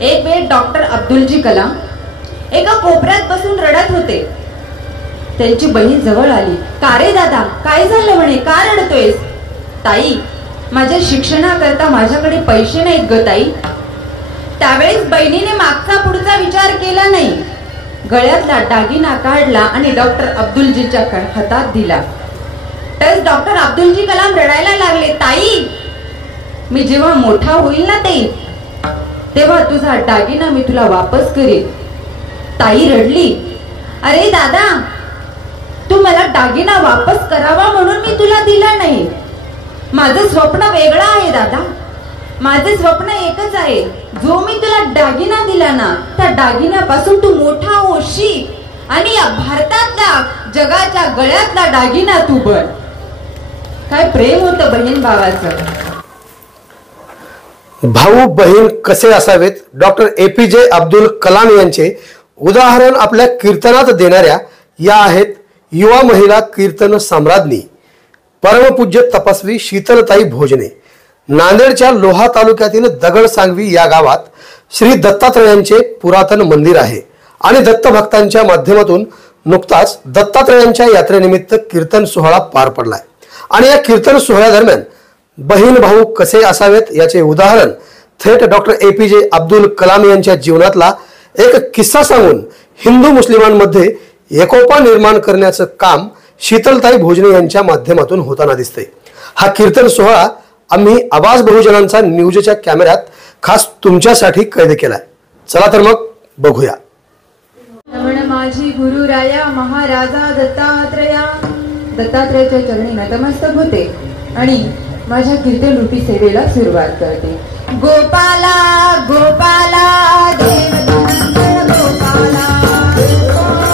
एक वेळ डॉक्टर अब्दुलजी कलाम एका कोपऱ्यात बसून रडत होते. त्यांची बहीण जवळ आली. का रे दादा, काय झालं म्हणे, का रडतोयस? ताई, माझ्या शिक्षणाकरता माझ्याकडे पैसे नाहीत ग ताई. त्यावेळेस बहिणीने मागचा पुढचा विचार केला नाही. गळ्यातला दागिना काढला आणि डॉक्टर अब्दुलजीच्या हातात दिला. तर डॉक्टर अब्दुलजी कलाम रडायला लागले. ताई, मी जेव्हा मोठा होईल ना ताई, तेव्हा तुझा दागिना मी तुला वापस करेन. ताई रडली. अरे दादा, तू मला दागिना वापस करावा म्हणून मी तुला दिला नाही. माझं स्वप्न वेगळं आहे दादा. माझे स्वप्न एकच आहे. जो मी तुला दागिना दिला ना, त्या दागिन्यापासून तू मोठा होशील आणि या भारतातला, जगाच्या गळ्यातला दागिना तू बन. काय प्रेम होतं बहीण भावाचं. भाऊ बहीण कसे असावेत, डॉक्टर APJ अब्दुल कलाम यांचे उदाहरण आपल्या कीर्तनात देणाऱ्या या आहेत युवा महिला कीर्तन सम्राज्ञी परमपूज्य तपस्वी शीतलताई भोजने. नांदेडच्या लोहा तालुक्यातील दगडसांगवी या गावात श्री दत्तात्रयांचे पुरातन मंदिर आहे आणि दत्तभक्तांच्या माध्यमातून नुकताच दत्तात्रयांच्या यात्रेनिमित्त कीर्तन सोहळा पार पडलाय. आणि या कीर्तन सोहळ्यादरम्यान बहीण भाऊ कसे असावेत याचे उदाहरण थेट डॉक्टर APJ अब्दुल कलाम यांच्या जीवनातला एक किस्सा सांगून हिंदू मुस्लिमांमध्ये एकोपा निर्माण करण्याचं काम शीतलताई भोजने यांच्या माध्यमातून होताना दिसते. हा कीर्तन सोहळा आम्ही आवाज बहुजनांचा न्यूजच्या कॅमेऱ्यात खास तुमच्यासाठी कैद केलाय. चला तर मग बघूया. नमन माझी गुरुराया महाराजा दत्तात्रया. दत्तात्रयाच्या चरणी नतमस्तक होते आणि माझ्या कीर्तन रूपी सेवेला सुरुवात करते. गोपाला गोपाला देवनंदन गोपाला. गोपाला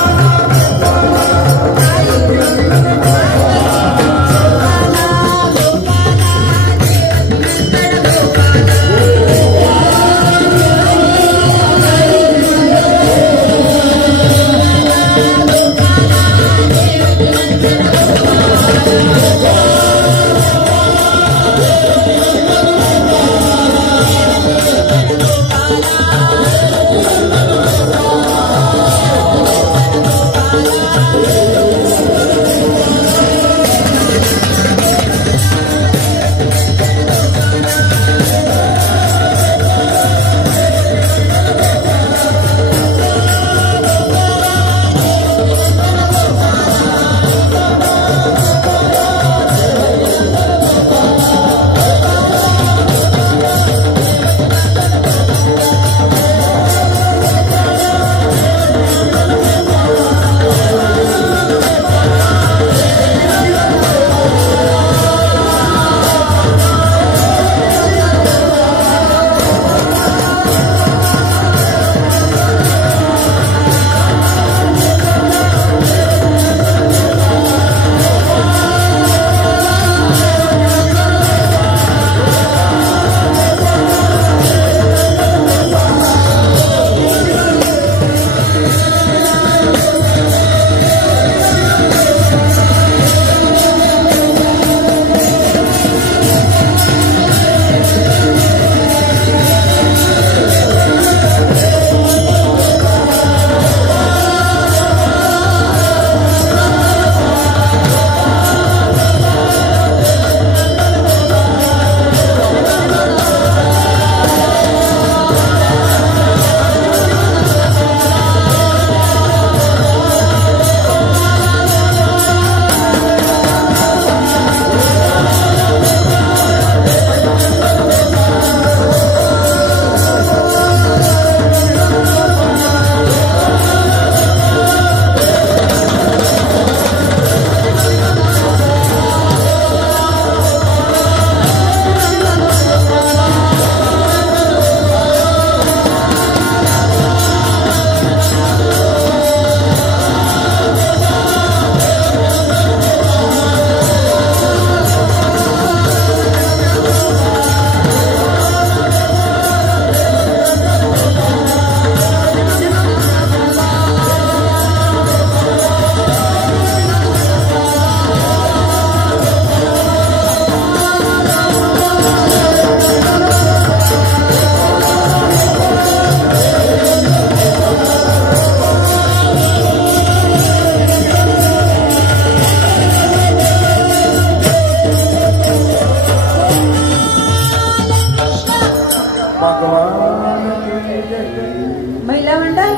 महिला मंडळ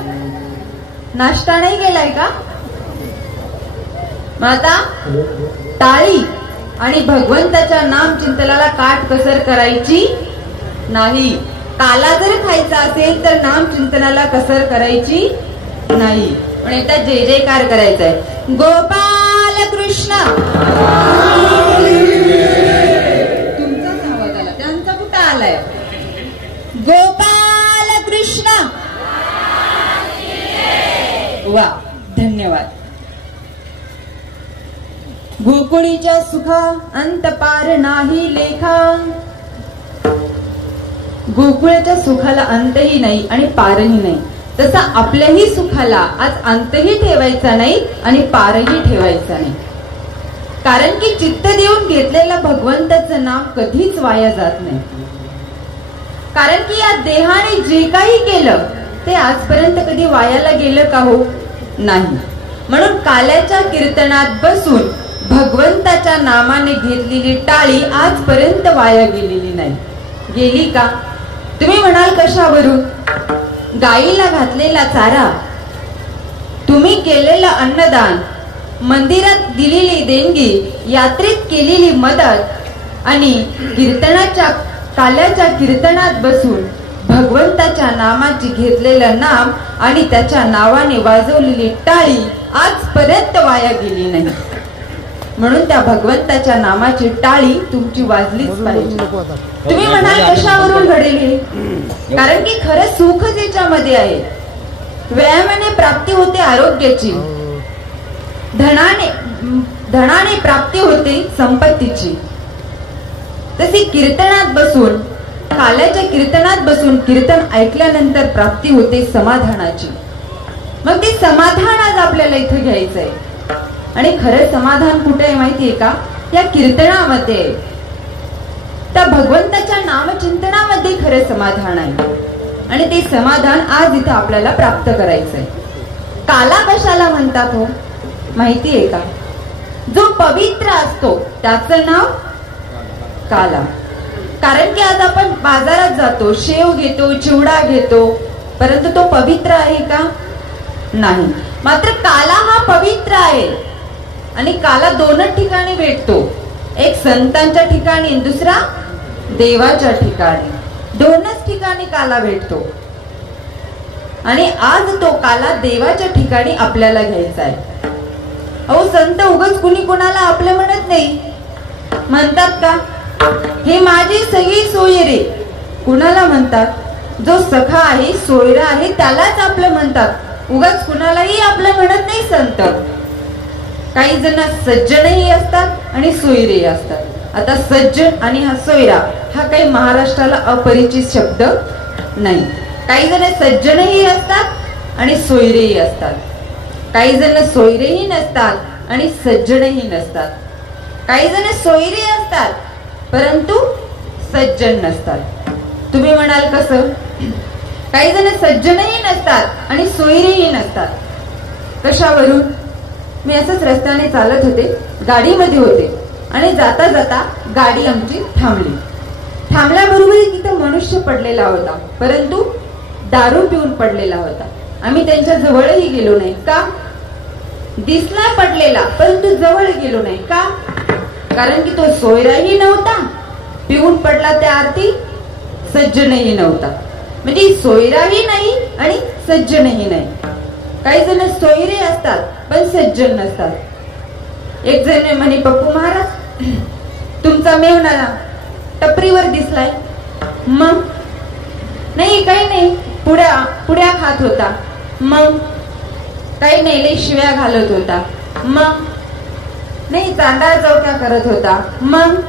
नाश्ता नाही केलाय का? माता टाळी आणि भगवंताच्या नाम चिंतनाला काट कसर करायची नाही. काला जर खायचा असेल तर नाम चिंतनाला कसर करायची नाही. पण एकदा जय जयकार करायचा आहे. गोपाल कृष्ण तुमचाच आवाज आला, त्यांचा कुठं आलाय? गोपाल कृष्ण. वा, धन्यवाद. गोकुळीच्या सुखा अंत पार नाही लेखा. गोकुळाच्या सुखाला अंतही नाही आणि पारही नाही. तसा आपल्याही सुखाला आज अंतही ठेवायचा नाही आणि पारही ठेवायचा नाही. कारण की चित्त देऊन घेतलेलं भगवंताचं नाम कधीच वाया जात नाही. कारण की या देहाने जे काही केलं ते आजपर्यंत कधी वायाला गेलं का हो? नाही. म्हणून काल्याच्या कीर्तनात बसून भगवंताच्या नामाने घेतलेली टाळी आजपर्यंत वाया गेलेली नाही. गेली का? तुम्ही म्हणाल कशावरून? गाईला घातलेला चारा, तुम्ही केलेलं अन्नदान, मंदिरात दिलेली देणगी, यात्रेत केलेली मदत आणि कीर्तनाच्या काल्याच्या कीर्तनात बसून भगवंताच्या नामाची घेतलेलं नाम आणि त्याच्या नावाने वाजवलेली टाळी आजपर्यंत वाया गेली नाही. म्हणून त्या भगवंताच्या नामाची टाळी तुमची वाजलीच पाहिजे. तुम्ही म्हणाल कशावरून घडेल? कारण की खरं सुखच याच्यामध्ये आहे. व्यायामाने प्राप्ती होते आरोग्याची, धनाने प्राप्ती होते संपत्तीची. तशी कीर्तनात बसून, काल्याच्या कीर्तनात बसून कीर्तन ऐकल्यानंतर प्राप्ती होते समाधानाची. मग ते समाधान आज आपल्याला इथं घ्यायचंय. आणि खरं समाधान कुठे आहे माहितीये का? या कीर्तनामध्ये, त्या भगवंताच्या नामचिंतनामध्ये खरं समाधान आहे. आणि ते समाधान आज इथं आपल्याला प्राप्त करायचंय. काला कशाला म्हणतात हो माहितीये का? जो पवित्र असतो त्याचं नाव काला. कारण की आज आपण बाजारात जातो, शेव घेतो, चिवडा घेतो, परंतु तो पवित्र आहे का? नाही. मात्र काला हा पवित्र आहे. आणि काला दोनच ठिकाणी भेटतो. एक संतांच्या ठिकाणी, दुसरा देवाच्या ठिकाणी. दोनच ठिकाणी काला भेटतो. आणि आज तो काला देवाच्या ठिकाणी आपल्याला घ्यायचा आहे. अहो संत उगाच कुणी कोणाला आपलं म्हणत नाही. म्हणतात का? हे माझी सगळी सोयरे. कुणाला म्हणतात? जो सखा आहे, सोयरा आहे, त्यालाच आपलं म्हणतात. उगाच कुणालाही आपलं म्हणत नाही संत. काही जण सज्जनही असतात आणि सोयरे असतात. आता सज्जन आणि हा सोयरा हा काही महाराष्ट्राला अपरिचित शब्द नाही. काही जण सज्जनही असतात आणि सोयरेही असतात. काही जण सोयरेही नसतात आणि सज्जनही नसतात. काही जण सोयरे असतात परंतु सज्जन नसतात. तुम्ही म्हणाल कसं? काही जण सज्जनही नसतात आणि सोयरेही नसतात. कशावरून? मी असंच रस्त्याने चालत होते, गाडीमध्ये होते आणि जाता जाता गाडी आमची थांबली. थांबल्याबरोबर तिथे मनुष्य पडलेला होता, परंतु दारू पिऊन पडलेला होता. आम्ही त्यांच्या जवळही गेलो नाही. का? दिसला पडलेला, परंतु जवळ गेलो नाही. का? कारण की तो सोयराही नव्हता, पिऊन पडला त्या अर्थी सज्जनही नव्हता. म्हणजे सोयराही नाही आणि सज्जनही नाही. काही जण सोयरे असतात पण सज्जन नसतात. एक जण म्हणे, पप्पू महाराज तुमचा मेवणा टपरीवर दिसलाय. मग नाही, काही नाही, पुड्या खात होता. मग काही नाही, लई शिव्या घालत होता. मग नाही, चांदा चौक्या करत होता. मग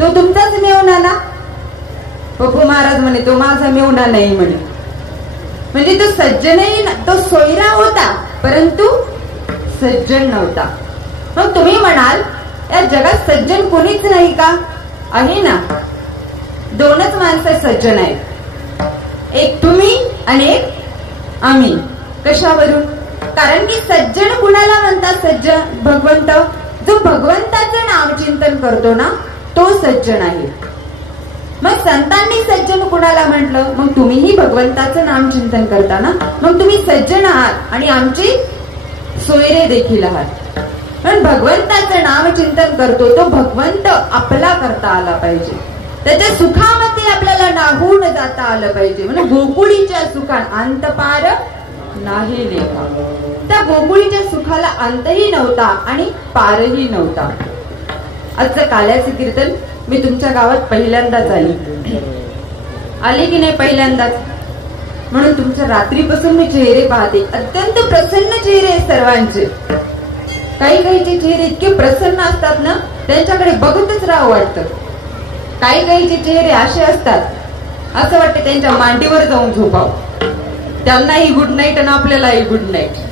तो तुमचाच मेवणा ना? पप्पू महाराज म्हणे, तो माझा मेवणा नाही म्हणे. म्हणजे तो सज्जनही, तो सोयरा होता परंतु सज्जन नव्हता. मग तुम्ही म्हणाल या जगात सज्जन कोणीच नाही का? आहे ना. दोनच माणसं सज्जन आहेत, एक तुम्ही आणि एक आम्ही. कशावरून? कारण की सज्जन कुणाला म्हणतात? सज्जन भगवंत. जो भगवंताचं नामचिंतन करतो ना तो सज्जन आहे. मग संतांनी सज्जन कुणाला म्हटलं? मग तुम्हीही भगवंताचं नाम चिंतन करता ना, मग तुम्ही सज्जन आहात आणि आमची सोयरे देखील आहात. पण भगवंताचं नाम चिंतन करतो तो भगवंत आपला करता आला पाहिजे, त्याच्या सुखामध्ये आपल्याला नाहून जाता आलं पाहिजे. म्हणजे गोकुळीच्या सुखात अंत पार नाही लेखा. त्या गोकुळीच्या सुखाला अंतही नव्हता आणि पारही नव्हता. आजचं काल्याचं कीर्तन मी तुमच्या गावात पहिल्यांदाच आली की नाही? पहिल्यांदाच. म्हणून तुमच्या रात्रीपासून मी चेहरे पाहते, अत्यंत प्रसन्न चेहरे आहेत सर्वांचे. काही काहीचे चेहरे इतके प्रसन्न असतात ना, त्यांच्याकडे बघतच राहावं वाटतं. काही काहीचे चेहरे असे असतात असं वाटतं त्यांच्या मांडीवर जाऊन झोपावं. त्यांनाही गुड नाईट आणि आपल्यालाही गुड नाईट.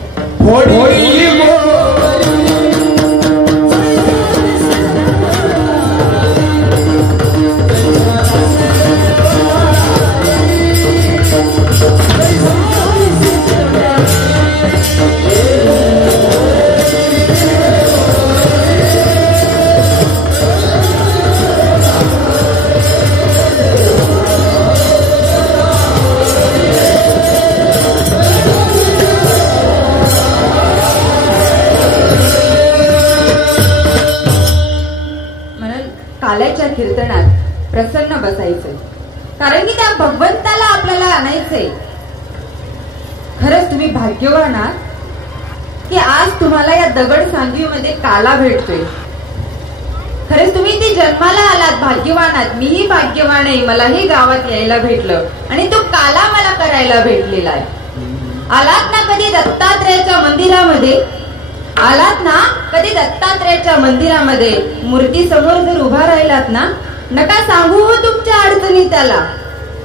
काल्याच्या कीर्तनात प्रसन्न बसायचं, कारण की त्या भगवंताला आपल्याला आणायचंय. खरंच तुम्ही भाग्यवान आहात की आज तुम्हाला या दगड सांगवीमध्ये काला भेटतोय. खरंच तुम्ही ती जन्माला आलात, भाग्यवान आहात. मीही भाग्यवान आहे, मलाही गावात यायला भेटलं आणि तो काला मला करायला भेटलेला आहे. आलात ना कधी दत्तात्रेयाच्या मंदिरामध्ये? आलात ना कधी दत्तात्रेयाच्या मंदिरामध्ये? मूर्ती समोर जर उभा राहिलात ना, नका सांगू हो तुमच्या अडचणी त्याला.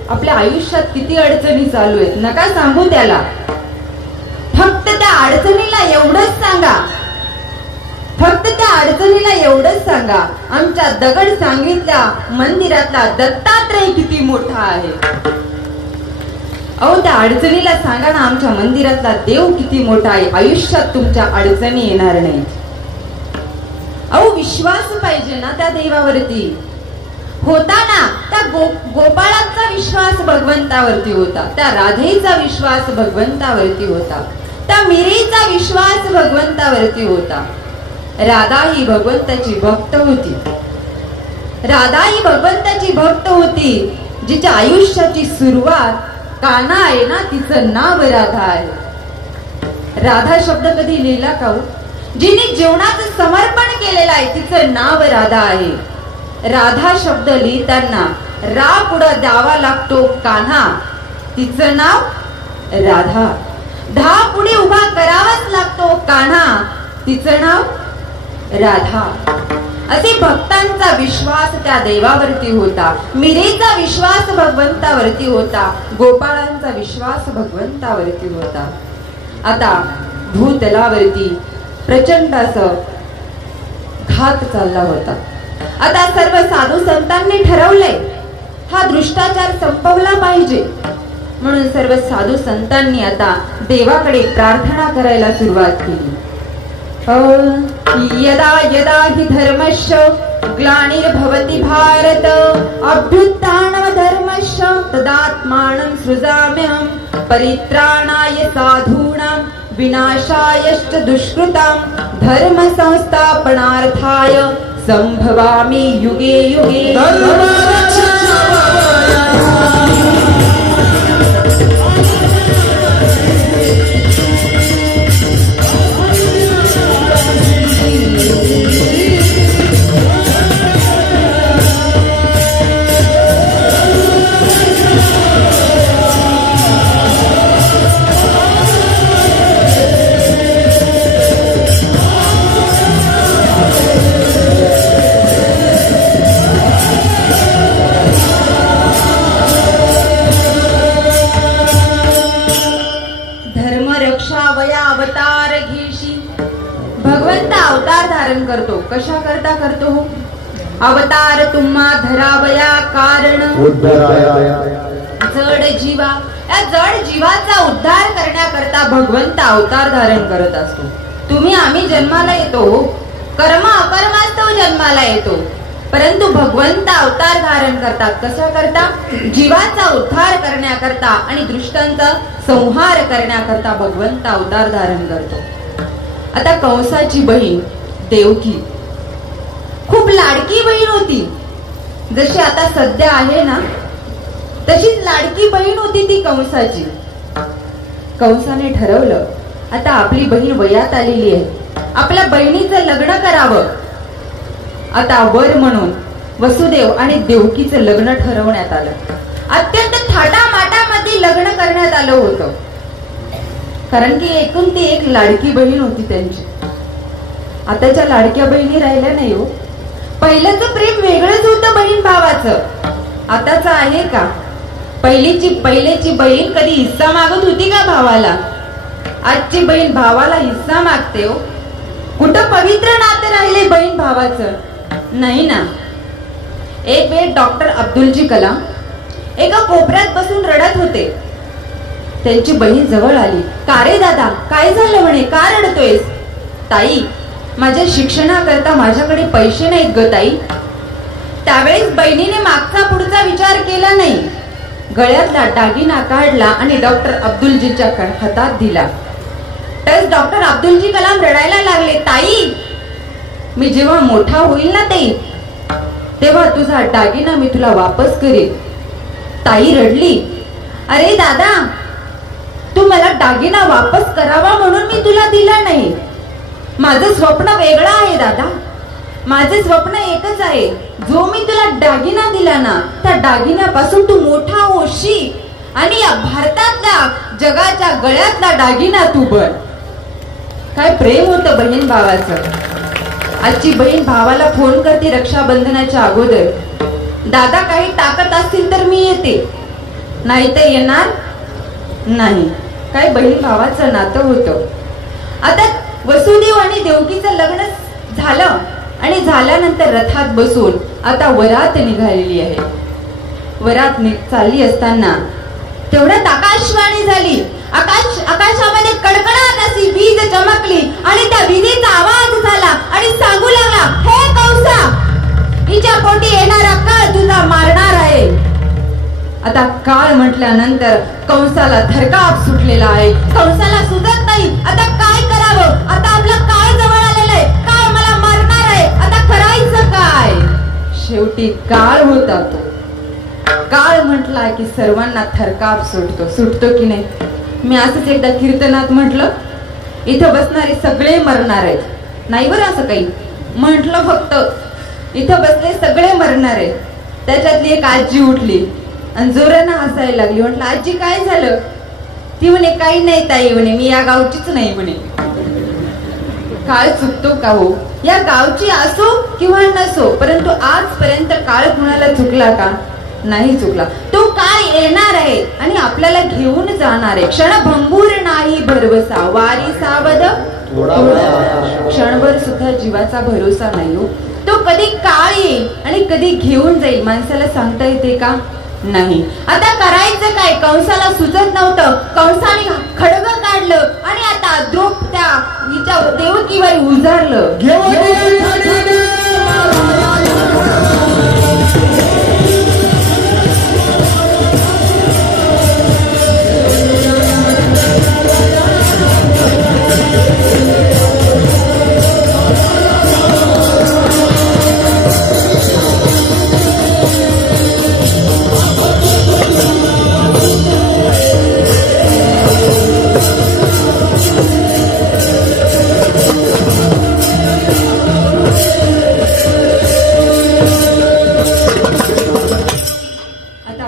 आपल्या आयुष्यात किती अडचणी चालू आहेत, नका सांगू त्याला. फक्त त्या अडचणीला एवढंच सांगा, फक्त त्या अडचणीला एवढंच सांगा, आमच्या दगड सांगितल्या मंदिरातला दत्तात्रेय किती मोठा आहे. अहो त्या अडचणीला सांगा ना, आमच्या मंदिरातला देव किती मोठा आहे. आयुष्यात तुमच्या अडचणी येणार नाही. अहो विश्वास पाहिजे ना त्या देवावरती. होता ना त्या गोपाळाचा विश्वास भगवंतावरती होता, त्या राधेचा विश्वास भगवंतावरती होता, त्या मीरेचा विश्वास भगवंतावरती होता. राधा ही भगवंताची भक्त होती. राधा ही भगवंताची भक्त होती, जिच्या आयुष्याची सुरुवात कान्हा आहे ना, तिचं नाव राधा आहे. राधा शब्द कधी लिहिला का हो? जिने जीवनाचं समर्पण केलेलं आहे तिचं नाव राधा आहे. राधा शब्द लिहिताना रा पुढं द्यावा लागतो कान्हा, तिचं नाव राधा. धा पुढे उभा करावाच लागतो कान्हा, तिचं नाव राधा. असे भक्तांचा विश्वास त्या देवावरती होता. मीरेचा विश्वास भगवंतावरती होता, गोपाळांचा विश्वास भगवंतावरती होता. आता भूतलावरती प्रचंड असं घात चालला होता. आता सर्व साधू संतांनी ठरवलंय हा भ्रष्टाचार संपवला पाहिजे. म्हणून सर्व साधू संतांनी आता देवाकडे प्रार्थना करायला सुरुवात केली. यदा यदा हि धर्मस्य ग्लानिर्भवति भारत अभ्युत्थानं धर्मस्य तदात्मानं सृजाम्यहं परित्राणाय साधूनां विनाशायश्च दुष्कृतां धर्म संस्थापनार्थाय संभवामि युगे युगे. करतो. कशा करता करतो? अवतार तुम्हा धरावया कारण जड जीवा. या जड जीवाचा उद्धार करण्याकरता भगवंत अवतार धारण करत असतो. तुम्ही आम्ही जन्माला येतो, कर्म अकर्मास्तव जन्माला येतो. परंतु भगवंत अवतार धारण करतात. कसा करता? जीवाचा उद्धार करण्याकरता आणि दृष्टांचा संहार करण्याकरता भगवंत अवतार धारण करतो. आता कंसाची बहीण देवकी खूप लाडकी बहीण होती. जशी आता सध्या आहे ना तशीच लाडकी बहीण होती ती कंसाची. कंसाने ठरवलं आता आपली बहीण वयात आलेली आहे, आपल्या बहिणीचं लग्न करावं. आता वर म्हणून वसुदेव आणि देवकीचं लग्न ठरवण्यात आलं. अत्यंत थाटामाटामध्ये लग्न करण्यात आलं होतं, कारण की एकूण ती एक लाडकी बहीण होती त्यांची. आताच्या लाडक्या बहिणी राहिल्या नाही हो. पहिल्याचं प्रेम वेगळंच होतं बहीण भावाचं, आताच आहे का? पहिलेची बहीण कधी हिस्सा मागत होती का भावाला? आजची बहीण भावाला हिस्सा मागते हो. कुठं पवित्र नातं राहिले बहीण भावाचं? नाही ना. एक वेळ डॉक्टर अब्दुलजी कलाम एका कोपऱ्यात बसून रडत होते. त्यांची बहीण जवळ आली. का रे दादा, काय झालं म्हणे, का रडतोयस? ताई, माझ्या शिक्षणाकरता माझ्याकडे पैसे नाहीत ग ताई. त्यावेळेस बहिणीने मागचा पुढचा विचार केला नाही. गळ्यातला दागिना काढला आणि डॉक्टर अब्दुलजीच्या हातात दिला. तर डॉक्टर अब्दुलजी कलाम रडायला लागले. ताई, मी जेव्हा मोठा होईल ना ताई, तेव्हा तुझा दागिना मी तुला वापस करेन. ताई रडली. अरे दादा, तू मला दागिना वापस करावा म्हणून मी तुला दिला नाही. माझं स्वप्न वेगळं आहे दादा. माझे स्वप्न एकच आहे, जो मी तुला दागिना दिला ना त्या दागिन्यापासून तू मोठा होशील आणि या भारतातल्या जगाच्या गळ्यातला दागिना तू बन. काय प्रेम होतं बहीण भावाचं. आजची बहीण भावाला फोन करते रक्षाबंधनाच्या अगोदर, दादा काही ताकद असतील तर मी येते, नाही तर येणार नाही. काय बहीण भावाचं नातं होतं. आता वसुदेव आणि देवकीचं लग्न झालं आणि झाल्यानंतर रथात बसून आता वरात निघालेली आहे. वरात चालली असताना तेवढ्यात आकाशवाणी झाली. आकाशामध्ये कडकडाट अशी वीज चमकली आणि त्या विजेचा आवाज झाला आणि सांगू लागला, हे कंसा, हिच्या पोटी येणारा काळ तुझा मारणार आहे. आता काळ म्हटल्यानंतर कंसाला थरकाप सुटलेला आहे. कंसाला सुचत नाही आता काय करावं. आता आपला काळ जवळ आलेला आहे, काळ मला मारणार आहे, आता करायचं काय? शेवटी काळ होता तो. काळ म्हटला की सर्वांना थरकाप सुटतो की नाही? मी असंच एकदा कीर्तनात म्हटलं, इथं बसणारे सगळे मरणार आहेत. नाही बरं असं काही म्हटलं, फक्त इथं बसले सगळे मरणार आहेत. त्याच्यातली एक आजी उठली आणि जोरानं हसायला लागली. म्हटलं, आजी काय झालं? ती म्हणे, काही नाही ताई, म्हणे मी या गावचीच नाही म्हणे. काळ चुकतो का हो? या गावची असो किंवा नसो, परंतु आजपर्यंत काळ कुणाला चुकला का? नाही चुकला. तो काळ येणार आहे आणि आपल्याला घेऊन जाणार आहे. क्षणभंगूर नाही भरवसा, वारी सावध क्षणभर सुद्धा जीवाचा भरोसा नाही हो. तो कधी काळ येईल आणि कधी घेऊन जाईल, माणसाला सांगता येते का? नाही. आता करायचं काय? कंसाला सुचत नव्हतं. कंसाने खडग काढलं आणि आता द्रोप त्या हिच्या देवकीवर उजारलं.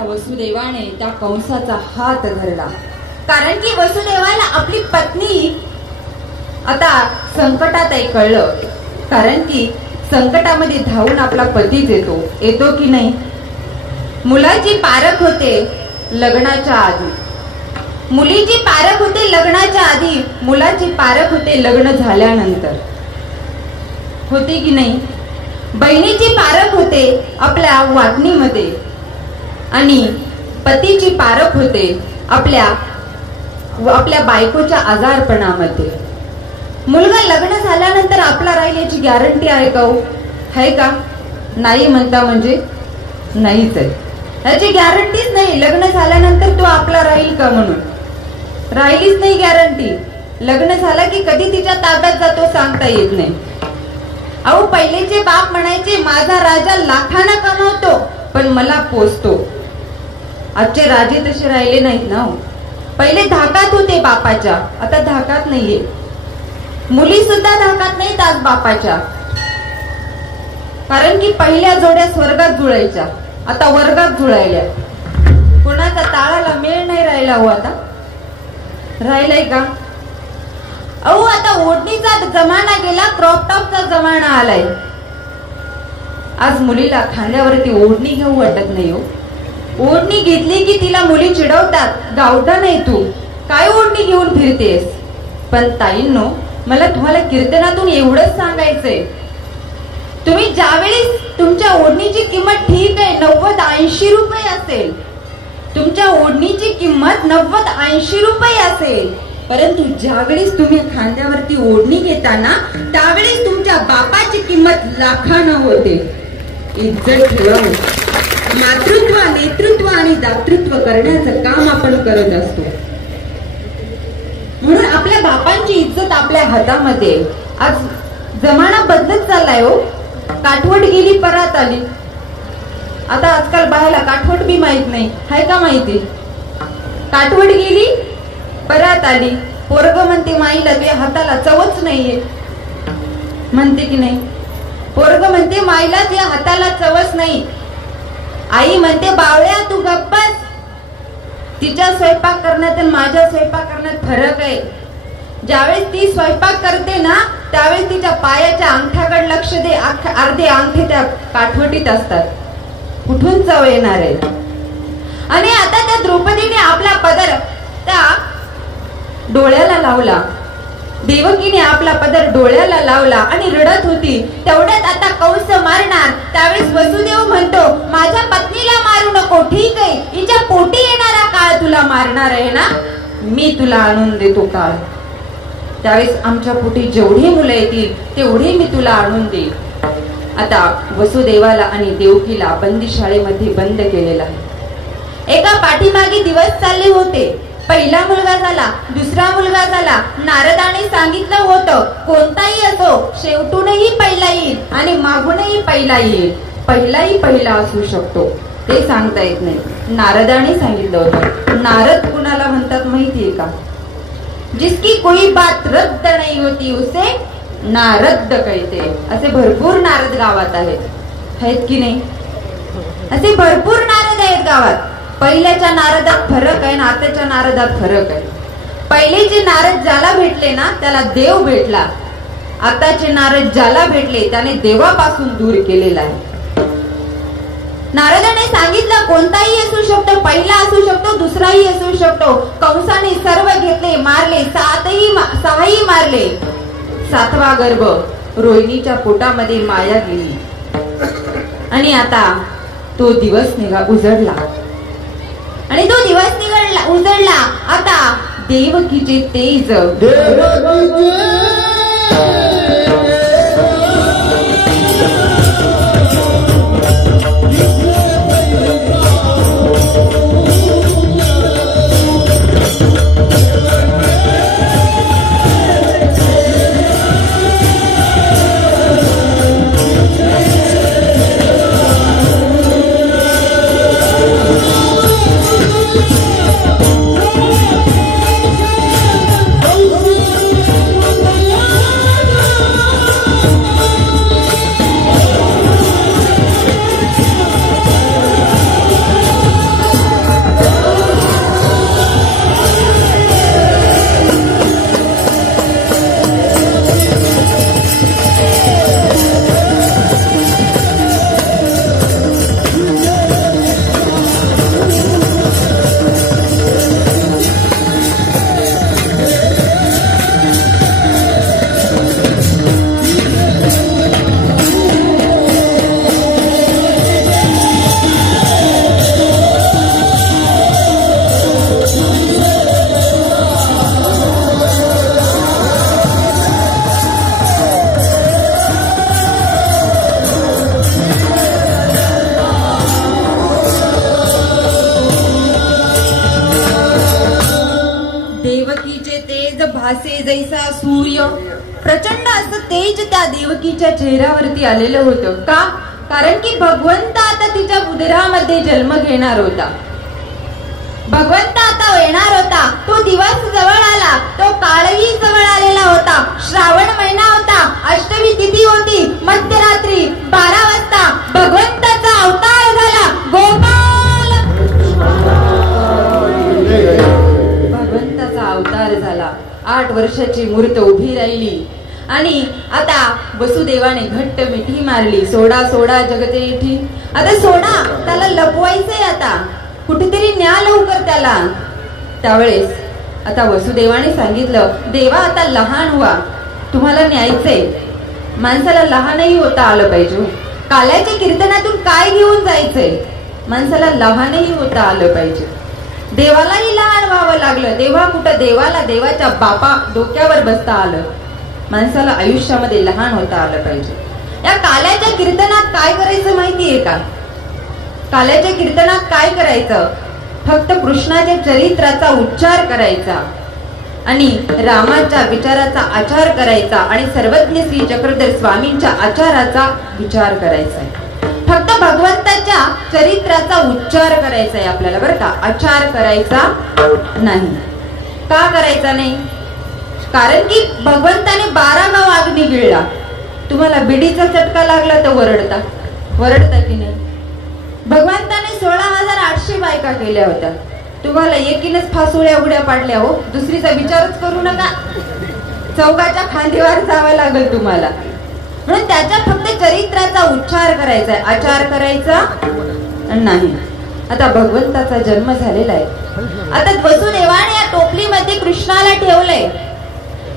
वसुदेवाने त्या कंसाचा हात धरला, कारण की वसुदेवाला आपली पत्नी आता संकटात आहे कळलं. कारण की संकटामध्ये धावून आपला पतीच येतो की नाही. मुलाची पारख होते लग्नाच्या आधी, मुलीची पारख होते लग्नाच्या आधी, मुलाची पारख होते लग्न झाल्यानंतर. होते की नाही. बहिणीची पारख होते आपल्या वाटणीमध्ये आणि पतीची पारख होते आपल्या बायकोच्या आजारपणामध्ये. मुलगा लग्न झाल्यानंतर आपला राहील याची गॅरंटी आहे का हो? आहे का? नाही म्हणता म्हणजे नाहीच आहे. त्याची गॅरंटीच नाही लग्न झाल्यानंतर तो आपला राहील का म्हणून. राहिलीच नाही गॅरंटी. लग्न झाला की कधी तिच्या ताब्यात जातो सांगता येत नाही. अहो पहिलेचे बाप म्हणायचे माझा राजा लाखांना कमावतो पण मला पोसतो. आजचे राजे तसे राहिले नाहीत ना. पहिले धाकात होते बापाच्या, आता धाकात नाहीये. मुली सुद्धा धाकात नाहीत आज बापाच्या. कारण की पहिल्या जोड्या स्वर्गात जुळायच्या, आता वर्गात जुळायल्या. कोणाचा ताळाला मेळ नाही राहिला हो. आता राहिलाय का? अहो आता ओढणीचा जमाना गेला, क्रॉप टॉपचा जमाना आलाय. आज मुलीला खांद्यावरती ओढणी घेऊ वाटत नाही हो. ओढणी घेतली की तिला मुली चिडवतात, गावठा नाही तू काय ओढणी घेऊन फिरतेस. पण ताईंनो, मला तुम्हाला कीर्तनातून एवढंच सांगायचंय, तुम्ही ज्यावेळेस तुमच्या ओढणीची किंमत ठीक आहे 90-80 रुपये असेल, तुमच्या ओढणीची किंमत 90-80 रुपये असेल, परंतु ज्यावेळेस तुम्ही खांद्यावरती ओढणी घेताना त्यावेळेस तुमच्या बापाची किंमत लाखांना होते. इज्जत ठेवा. मातृत्व, नेतृत्व आणि दातृत्व करण्याचं काम आपण करत असतो. म्हणून आपल्या बापांची इज्जत आपल्या हातामध्ये. आज जमाना बदलत चाललाय हो. काठवट गेली परात आली. आता आजकाल बाहेरला काठवट बी माहित नाही, हाय का माहिती? काठवट गेली परात आली. पोरग म्हणते माईला तुझ्या हाताला चवच नाहीये, म्हणते की नाही? पोरग म्हणते माईला तुझ्या हाताला चवच नाही. आई म्हणते बावळ्या तू गप्प बस. तिच्या स्वयंपाक करण्यात आणि माझ्या स्वयंपाक करण्यात फरक आहे. ज्यावेळेस ती स्वयंपाक करते ना त्यावेळेस तिच्या पायाच्या अंगठ्याकडे लक्ष दे, अर्धे अंगठे त्या काठवटीत असतात. कुठून चव येणार आहे? आणि आता त्या द्रौपदीने आपला पदर त्या डोळ्याला लावला. देवकीने आपला पदर डोळ्याला लावला आणि रडत होती. तेवढ्यात आता कंस मारणार. त्यावेळेस वसुदेव म्हणतो माझ्या पत्नीला मारू नको, ठीक आहे, हिच्या पोटी येणारा काळ तुला मारणार आहे ना, मी तुला आणून देतो काळ. त्यावेळेस आमच्या पोटी जेवढी मुलं येतील तेवढी मी तुला आणून देईल. आता वसुदेवाला आणि देवकीला बंदीशाळेमध्ये बंद केलेला आहे. एका पाठीमागे दिवस चालले होते. पहिला मुलगा झाला, दुसरा मुलगा झाला. नारदाने सांगितलं होतं कोणताही असो शेवटूनही पहिला येईल आणि मागूनही पहिला येईल. पहिलाही पहिला असू शकतो ते सांगता येत नाही. नारदाने सांगितलं होतं. नारद कुणाला म्हणतात माहितीये का? जिसकी कोई बात रद्द नाही होती उसे नारद कहते. असे भरपूर नारद गावात आहेत की नाही? असे भरपूर नारद आहेत गावात. पहिल्याच्या नारदात फरक आहे ना आताच्या नारदात फरक आहे. पहिलेचे नारद ज्याला भेटले ना त्याला देव भेटला. आताचे नारद ज्याला भेटले त्याने देवापासून दूर केलेला आहे. नारदाने सांगितलं कोणताही असू शकतो, पहिला असू शकतो, दुसराही असू शकतो. कंसाने सर्व घेतले, मारले, सहाही मारले. 7वा गर्भ रोहिणीच्या पोटामध्ये माया गेली आणि आता तो दिवस उजडला. आणि तो दिवस उजडला. आता देवकीचे तेज प्रसिद्ध भासे जैसा सूर्य, प्रचंड असं तेज त्या देवकीच्या चेहऱ्यावरती आलेलं होतं. का? कारण की भगवंत आता तिच्या उदरामध्ये जन्म घेणार होता. भगवंत आता येणार होता. तो दिवस जवळ आला. तो काळही जवळ आलेला होता. श्रावण महिना होता. अष्टमी तिथी होती. मध्यरात्री 12 वाजता भगवंताचा अवतार झाला. गोपाल भगवंताचा अवतार झाला. 8 वर्षाची मूर्त उभी राहिली आणि आता वसुदेवाने घट्ट मिठी मारली. सोडा सोडा जगतेठी. आता सोडा, त्याला लपवायचंय. आता कुठेतरी न्या लवकर त्याला. त्यावेळेस आता वसुदेवाने सांगितलं, देवा आता लहान व्हा, तुम्हाला न्यायचंय. माणसाला लहानही होता आलं पाहिजे. काल्याच्या कीर्तनातून काय घेऊन जायचंय? माणसाला लहानही होता आलं पाहिजे. देवालाही लहान व्हावं लागलं. तेव्हा कुठं देवाला देवाच्या बापा डोक्यावर बसता आलं. माणसाला आयुष्यामध्ये लहान होता आलं पाहिजे. या काल्याच्या कीर्तनात काय करायचं माहितीये का? काल्याच्या कीर्तनात काय करायचं? फक्त कृष्णाच्या चरित्राचा उच्चार करायचा आणि रामाच्या विचाराचा आचार करायचा आणि सर्वज्ञ श्री चक्रधर स्वामींच्या आचाराचा विचार करायचा. फक्त भगवंताच्या चरित्राचा उच्चार करायचा आहे आपल्याला, बरं का? आचार करायचा नाही. का करायचा नाही? कारण की भगवंताने 12 गाव अग्नी गिळला. तुम्हाला बिडीचा चटका लागला तर वरडता की नाही? भगवंताने 16,800 बायका केल्या होत्या. तुम्हाला एकीनच फासोळ्या उड्या पाडल्या. हो, दुसरीचा विचारच करू नका. चौकाच्या खांदीवर जावं लागेल तुम्हाला. म्हणून त्याच्या फक्त चरित्राचा उच्चार करायचा आहे, आचार करायचा नाही. आता भगवंताचा जन्म झालेला आहे. आता वसुदेवाने या टोपलीमध्ये कृष्णाला ठेवलंय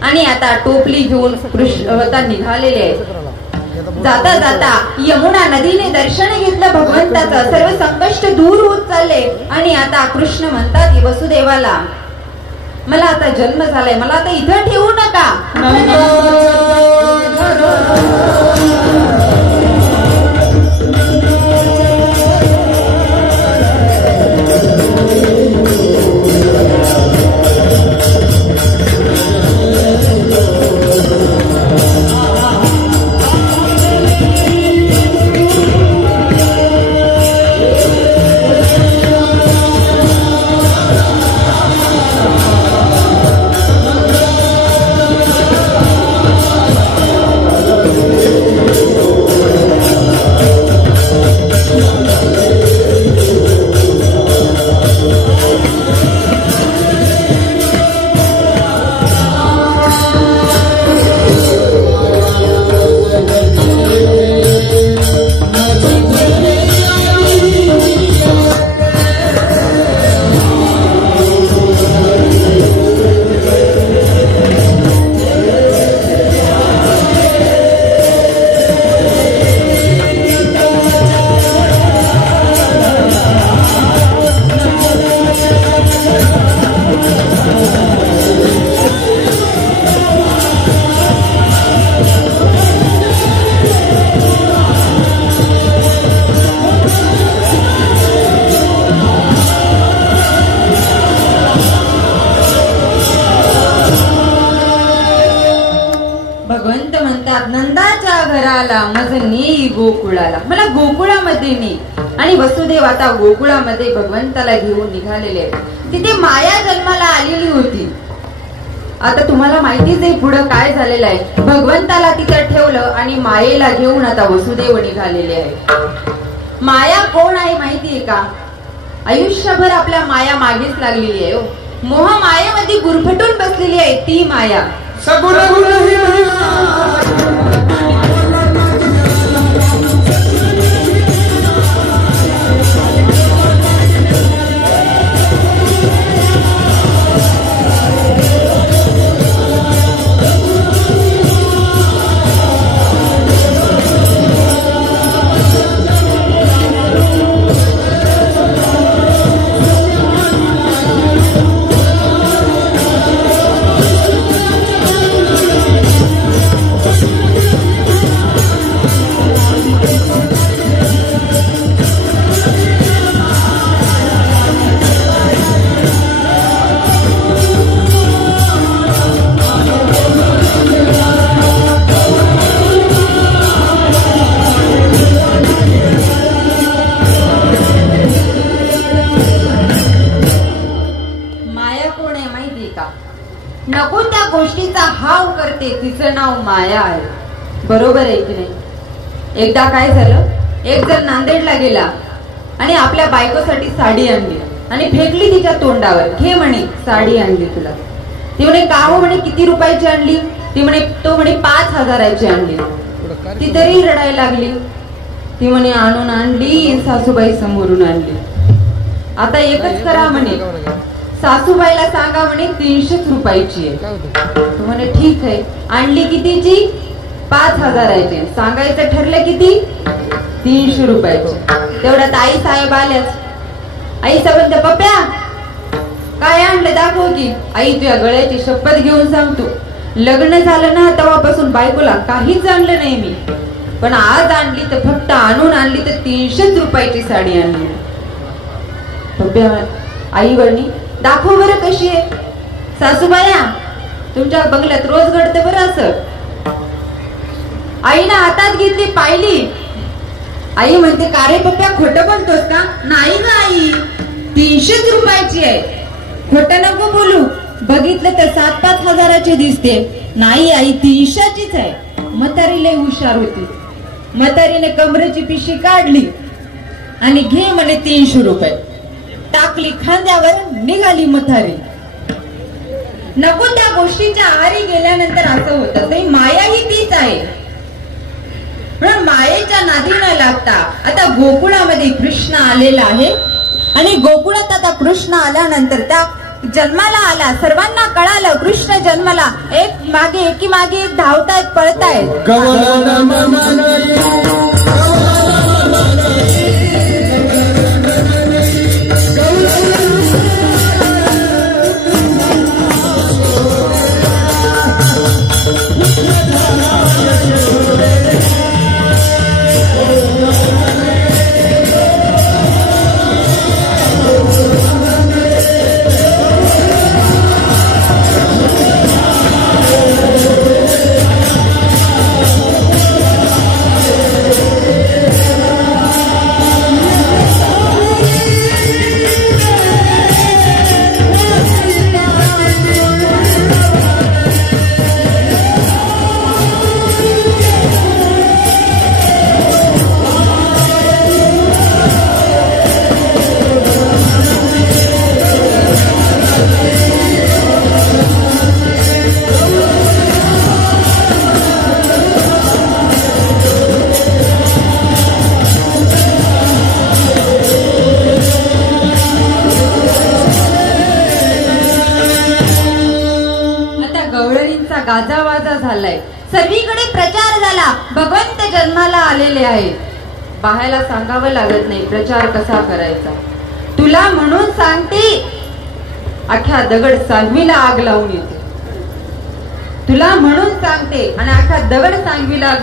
आणि आता टोपली घेऊन कृष्ण निघालेले आहे. जाता जाता यमुना नदीने दर्शन घेतलं भगवंताचं. सर्व संकष्ट दूर होत चालले आणि आता कृष्ण म्हणतात वसुदेवाला, मला आता जन्म झालाय, मला आता इथं ठेवू नका. गोकुळाला, मला गोकुळामध्ये ने. आणि वसुदेव आता गोकुळामध्ये भगवंताला घेऊन निघालेले. तिथे माया जन्माला आलेली होती. आता तुम्हाला माहितीच आहे पुढं काय झालेलं आहे. भगवंताला तिथं ठेवलं आणि मायेला घेऊन आता वसुदेव निघालेले आहे. माया कोण आहे माहितीये का? आयुष्यभर आपल्या माया मागेच लागलेली आहे. मोह मायेमध्ये गुरफटून बसलेली आहे ती माया. सगुण माहिती का? नको त्या गोष्टीचा हाव करते, तिचं नाव माया आहे. बरोबर आहे की नाही? एकदा काय झालं, एक जण नांदेडला गेला आणि आपल्या बायकोसाठी साडी आणली आणि फेकली तिच्या तोंडावर. घे म्हणे, साडी आणली तुला. ती म्हणे का हो म्हणे, किती रुपयाची आणली? ती म्हणे, तो म्हणे 5,000ची आणली. ती तरी रडायला लागली. ती म्हणे आणून आणली, सासूबाई समोरून आणली. आता एकच करा म्हणे, सासूबाईला सांगा म्हणे 300 रुपयाची आहे. तो म्हणे ठीक आहे. आणली कितीची? 5,000ची. सांगायचं ठरलं किती? 300 रुपयाची. तेवढ्यात आई साहेब आल्याच. आईचा बंद, पप्प्या काय आणलं दाखव की. आई तुझ्या गळ्याची शपथ घेऊन सांगतो, लग्न झालं ना तेव्हापासून बायकोला काहीच आणलं नाही मी, पण आज आणली तर फक्त आणून आणली तर 300 रुपयाची साडी आणली. पप्प्या, आई वरणी दाखव बरं कशी आहे. सासूबाया तुमच्या बंगल्यात रोज घडतं बरं असं. आईनं हातात घेतली, पाहिली. आई म्हणते का रे पप्प्या, खोटं बोलतोस का? नाही ग आई, 300 रुपयाची आहे. खोटं नको बोलू, बघितलं तर 7-5 हजाराची दिसते. नाही आई, 300चीच आहे. म्हातारी लय हुशार होती. म्हातारीने कमरेची पिशवी काढली आणि घे म्हणे 300 रुपये. टाकली खांद्यावर, निघाली म्हातारी. नको त्या गोष्टीच्या आहारी गेल्यानंतर असं होतं. ते माया ही तीच आहे. पण मायेच्या नादी न लागता आता गोकुळामध्ये कृष्ण आलेला आहे आणि गोकुळात आता कृष्ण आल्यानंतर त्या जन्माला आला. सर्वांना कळालं कृष्ण जन्माला. एक मागे एकी मागे एक धावतायत, पळतायत. गाजावाजा झालाय. सर्वीकडे प्रचार झाला, भगवंत जन्माला आलेले आहेत. बाहेरला सांगावं लागत नाही प्रचार कसा करायचा. तुला म्हणून सांगते, अख्ख्या दगड सांगवीला आग लावून येते. तुला म्हणून सांगते आणि अख्ख्या दगड सांगवीला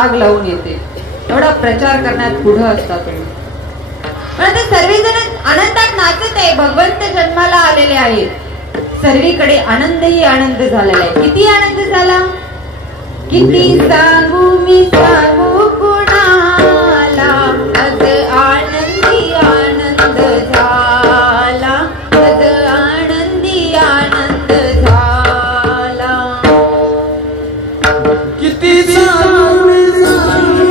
आग लावून येते. एवढा प्रचार करण्यात पुढे असतात. पण ते सर्वजण आनंदात नाचत आहे, भगवंत जन्माला आलेले आहेत. सर्वीकडे आनंदही आनंद झालेला आहे. किती आनंद झाला, किती सांगू मी सांगू कुणाला. आज आनंदी आनंद झाला, आज आनंदी आनंद झाला. किती सांगू मी सांगू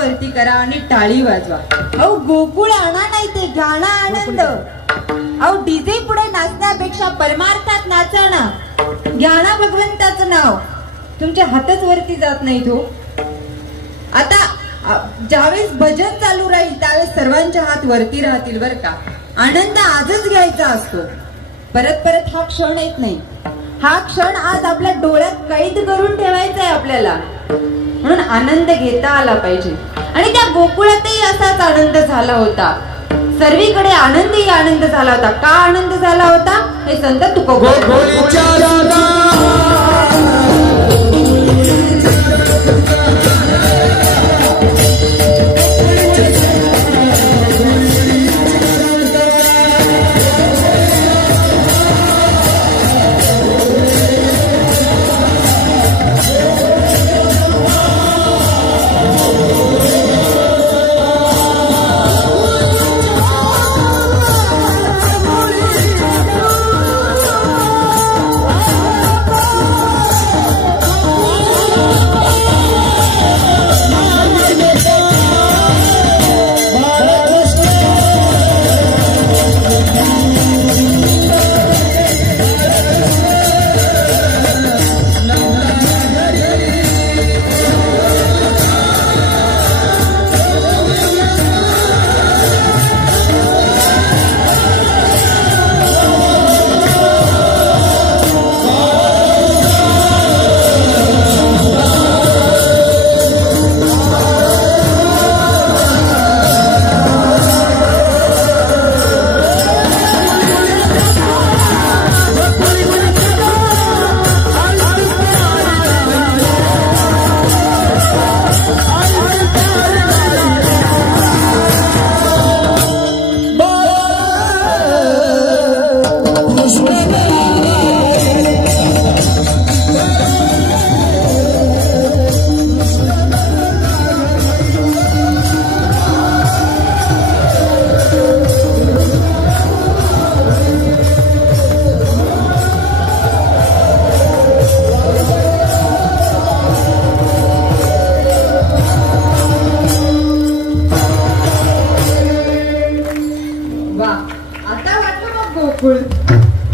वरती करा आणि टाळी वाजवा. अहो गोकुळ आणा नाही ते घ्याना आनंद. अहो डीजे पुढे नाचण्यापेक्षा परमार्थात नाचा ना. घ्याना भगवंताचं नाव. तुमच्या हातच वरती जात नाही तो. आता ज्यावेळेस भजन चालू राहील त्यावेळेस सर्वांच्या हात वरती राहतील बर का. आनंद आजच घ्यायचा असतो. परत परत हा क्षण येत नाही. हा क्षण आज आपल्या डोळ्यात कैद करून ठेवायचा आहे आपल्याला. म्हणून आनंद घेता आला पाहिजे. आणि त्या गोकुळातही असाच आनंद झाला होता. सर्वीकडे आनंदही आनंद झाला होता. का आनंद झाला होता हे संत तुकोबा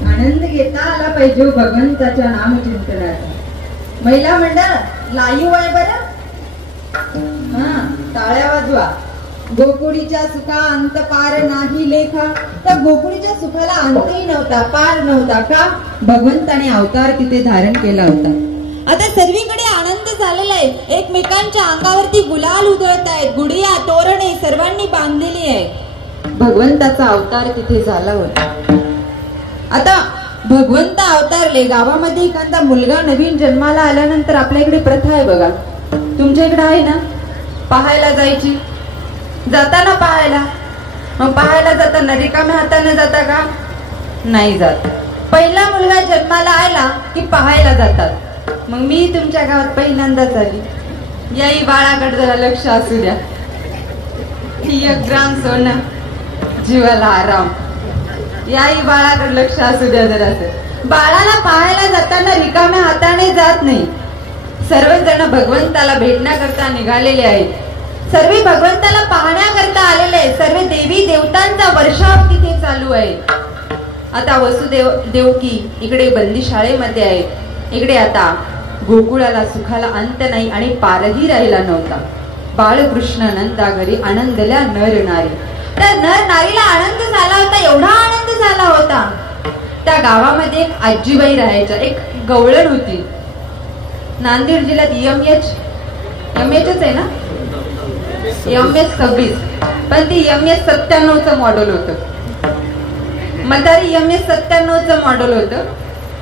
आनंद घेता आला पाहिजे भगवंताच्या नामचिंतनाचा. महिला मंडळ लाईव आहे बरं. टाळ्या वाजवा. गोकुळीच्या सुखा अंत पार नाही लेखा. त्या गोकुळीच्या सुखाला अंतही नव्हता, पार नव्हता. का? भगवंताने अवतार तिथे धारण केला होता. आता सर्वीकडे आनंद झालेला आहे. एकमेकांच्या अंगावरती गुलाल उधळत आहेत. गुडिया तोरणे सर्वांनी बांधलेली आहे. भगवंताचा अवतार तिथे झाला होता. आता भगवंत अवतारले. गावामध्ये एखादा मुलगा नवीन जन्माला आल्यानंतर आपल्या इकडे प्रथा आहे बघा. तुमच्या इकडे आहे ना? पाहायला जायची. जाताना पाहायला. मग पाहायला जाताना रिकाम्या हाताने जाता का? नाही जात. पहिला मुलगा जन्माला आला की पाहायला जातात. मग मी तुमच्या गावात पहिल्यांदाच आली. याही बाळाकडे जरा लक्ष असू द्या. 1 ग्राम सोनं जीवाला आराम. याही बाळाकडे लक्ष असू द्या जरासं. बाळाला पाहायला जाताना रिकाम्या हाताने जात नाही. सर्वजण भगवंताला भेटण्याकरता निघालेले आहेत. सर्व भगवंताला पाहण्याकरता आलेले आहेत. सर्व देवी देवतांचा वर्षाव तिथे चालू आहे. आता वसुदेव देवकी इकडे बंदी शाळेमध्ये आहेत. इकडे आता गोकुळाला सुखाला अंत नाही आणि पारही राहिला नव्हता. बाळकृष्ण नंदा घरी आनंदल्या नर नारी. तर नर नारीला आनंद झाला होता. एवढा आनंद झाला होता. त्या गावामध्ये एक आजीबाई राहायच्या. एक गवळण होती. नांदेड जिल्ह्यात एमएचच आहे ना? MS26. पण ती MS97च मॉडेल होतं. मतारी MS97च मॉडेल होतं.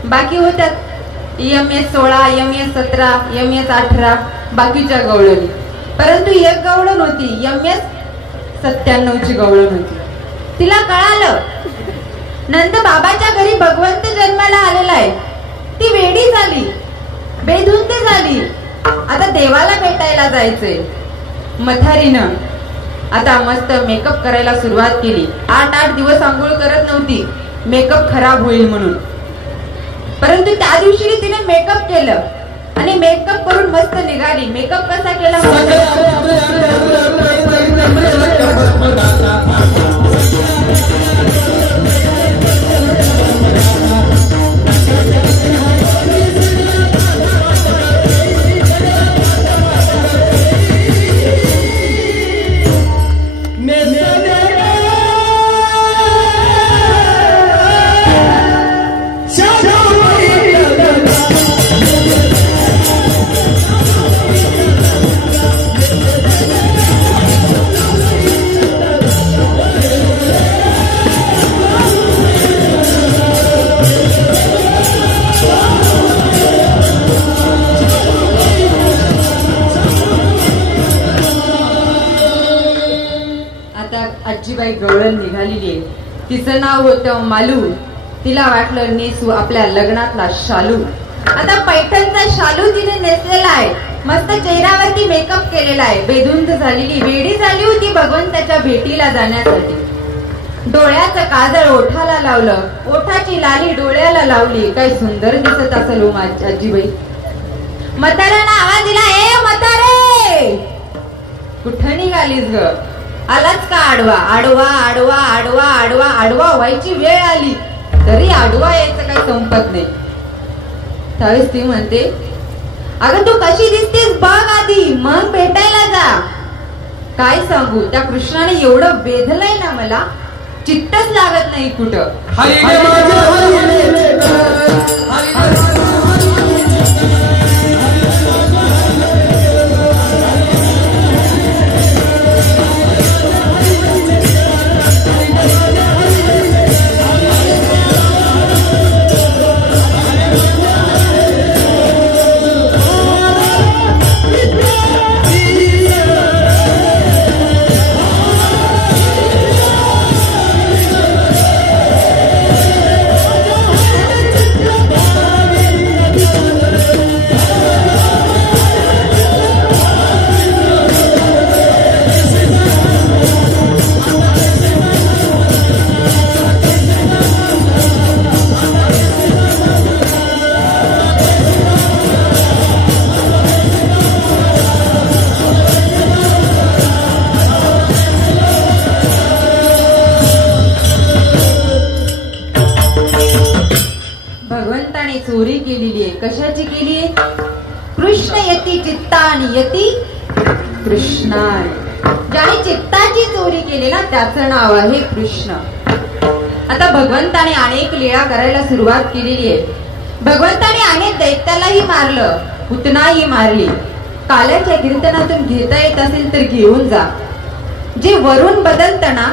बाकी होत्यात MS16, MS17, MS18 बाकीच्या गवळणी. परंतु एक गवळण होती MS97ची गवळण होती. तिला कळालं नंद बाबाच्या घरी भगवंत जन्माला आलेला आहे. ती वेडी झाली, बेधुंद झाली. आता देवाला भेटायला जायचंय. मथारीनं आता मस्त मेकअप करायला सुरुवात केली. 8 दिवस आंघोळ करत नव्हती, मेकअप खराब होईल म्हणून. परंतु त्या दिवशी तिने मेकअप केलं. आणि मेकअप करून मस्त निघाली. मेकअप कसा केला? आजीबाई गवळण निघालेली आहे. तिचं नाव होतं मालू. तिला वाटलं नेसू आपल्या लग्नातला शालू. आता पैठणचा शालू तिने नेसलेला आहे. मस्त चेहऱ्यावरती मेकअप केलेला आहे. बेधुंद झालेली, वेडी झाली होती भगवंताच्या भेटीला जाण्यासाठी. डोळ्याचं काजळ ओठाला लावलं, ओठाची लाली डोळ्याला लावली. काय सुंदर दिसत असेल हो माझी आजीबाई. म्हाताऱ्यानं आवाज दिला, ए म्हातारे कुठं निघालीस ग? आलाच का आडवा? आडवा आडवा आडवा आडवा आडवा व्हायची वेळ आली तरी आडवा यायचं काही संपत नाही. त्यावेळेस ती म्हणते, अगं तू कशी दिसतेस बघ आधी, मग भेटायला जा. काय सांगू, त्या कृष्णाने एवढं बेधलंय ना मला, चित्तच लागत नाही कुठं. भगवंताने चोरी केलेली आहे. कशाची केली आहे? कृष्ण यती चित्तानी यती कृष्णाने. ज्याने चित्ताची चोरी केली ना त्याचं नाव आहे कृष्ण. आता भगवंताने अनेक लीळा करायला सुरुवात केलेली आहे. भगवंताने अनेक दैत्यालाही मारलं, पुतनाही मारली. काल्याच्या कीर्तनातून घेता येत असेल तर घेऊन जा. जे वरून बदलतं ना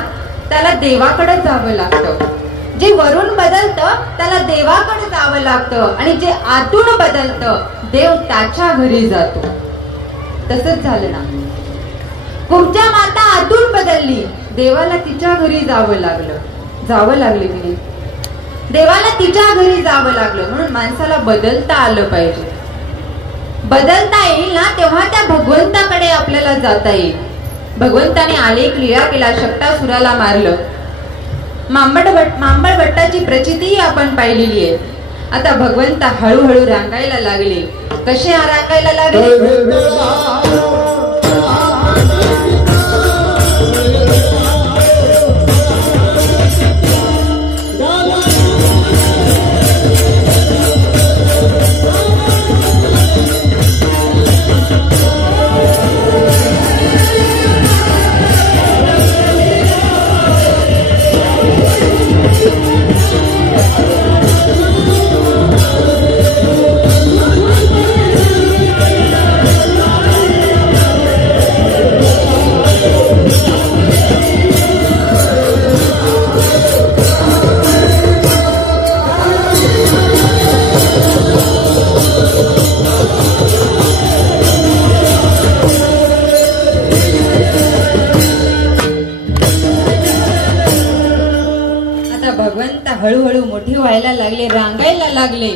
त्याला देवाकडे जावं लागतं. जे वरून बदलतं त्याला देवाकडे जावं लागतं. आणि जे आतून बदलतं देव त्याच्या घरी जातो. तसंच झालं ना. कुमच्या माता आतून बदलली, देवाला तिच्या घरी जावं लागलं तिने. देवाला तिच्या घरी जावं लागलं. म्हणून माणसाला बदलता आलं पाहिजे. बदलता येईल ना तेव्हा त्या भगवंताकडे आपल्याला जाता येईल. भगवंताने अनेक लीळा केला. शक्तासुराला मारलं. मांबळ भट्टाची प्रचिती आपण पाहिलेली आहे. आता भगवंत हळूहळू रांगायला लागले. कसे रांगायला लागले? हळूहळू मोठी व्हायला लागले, रांगायला लागले.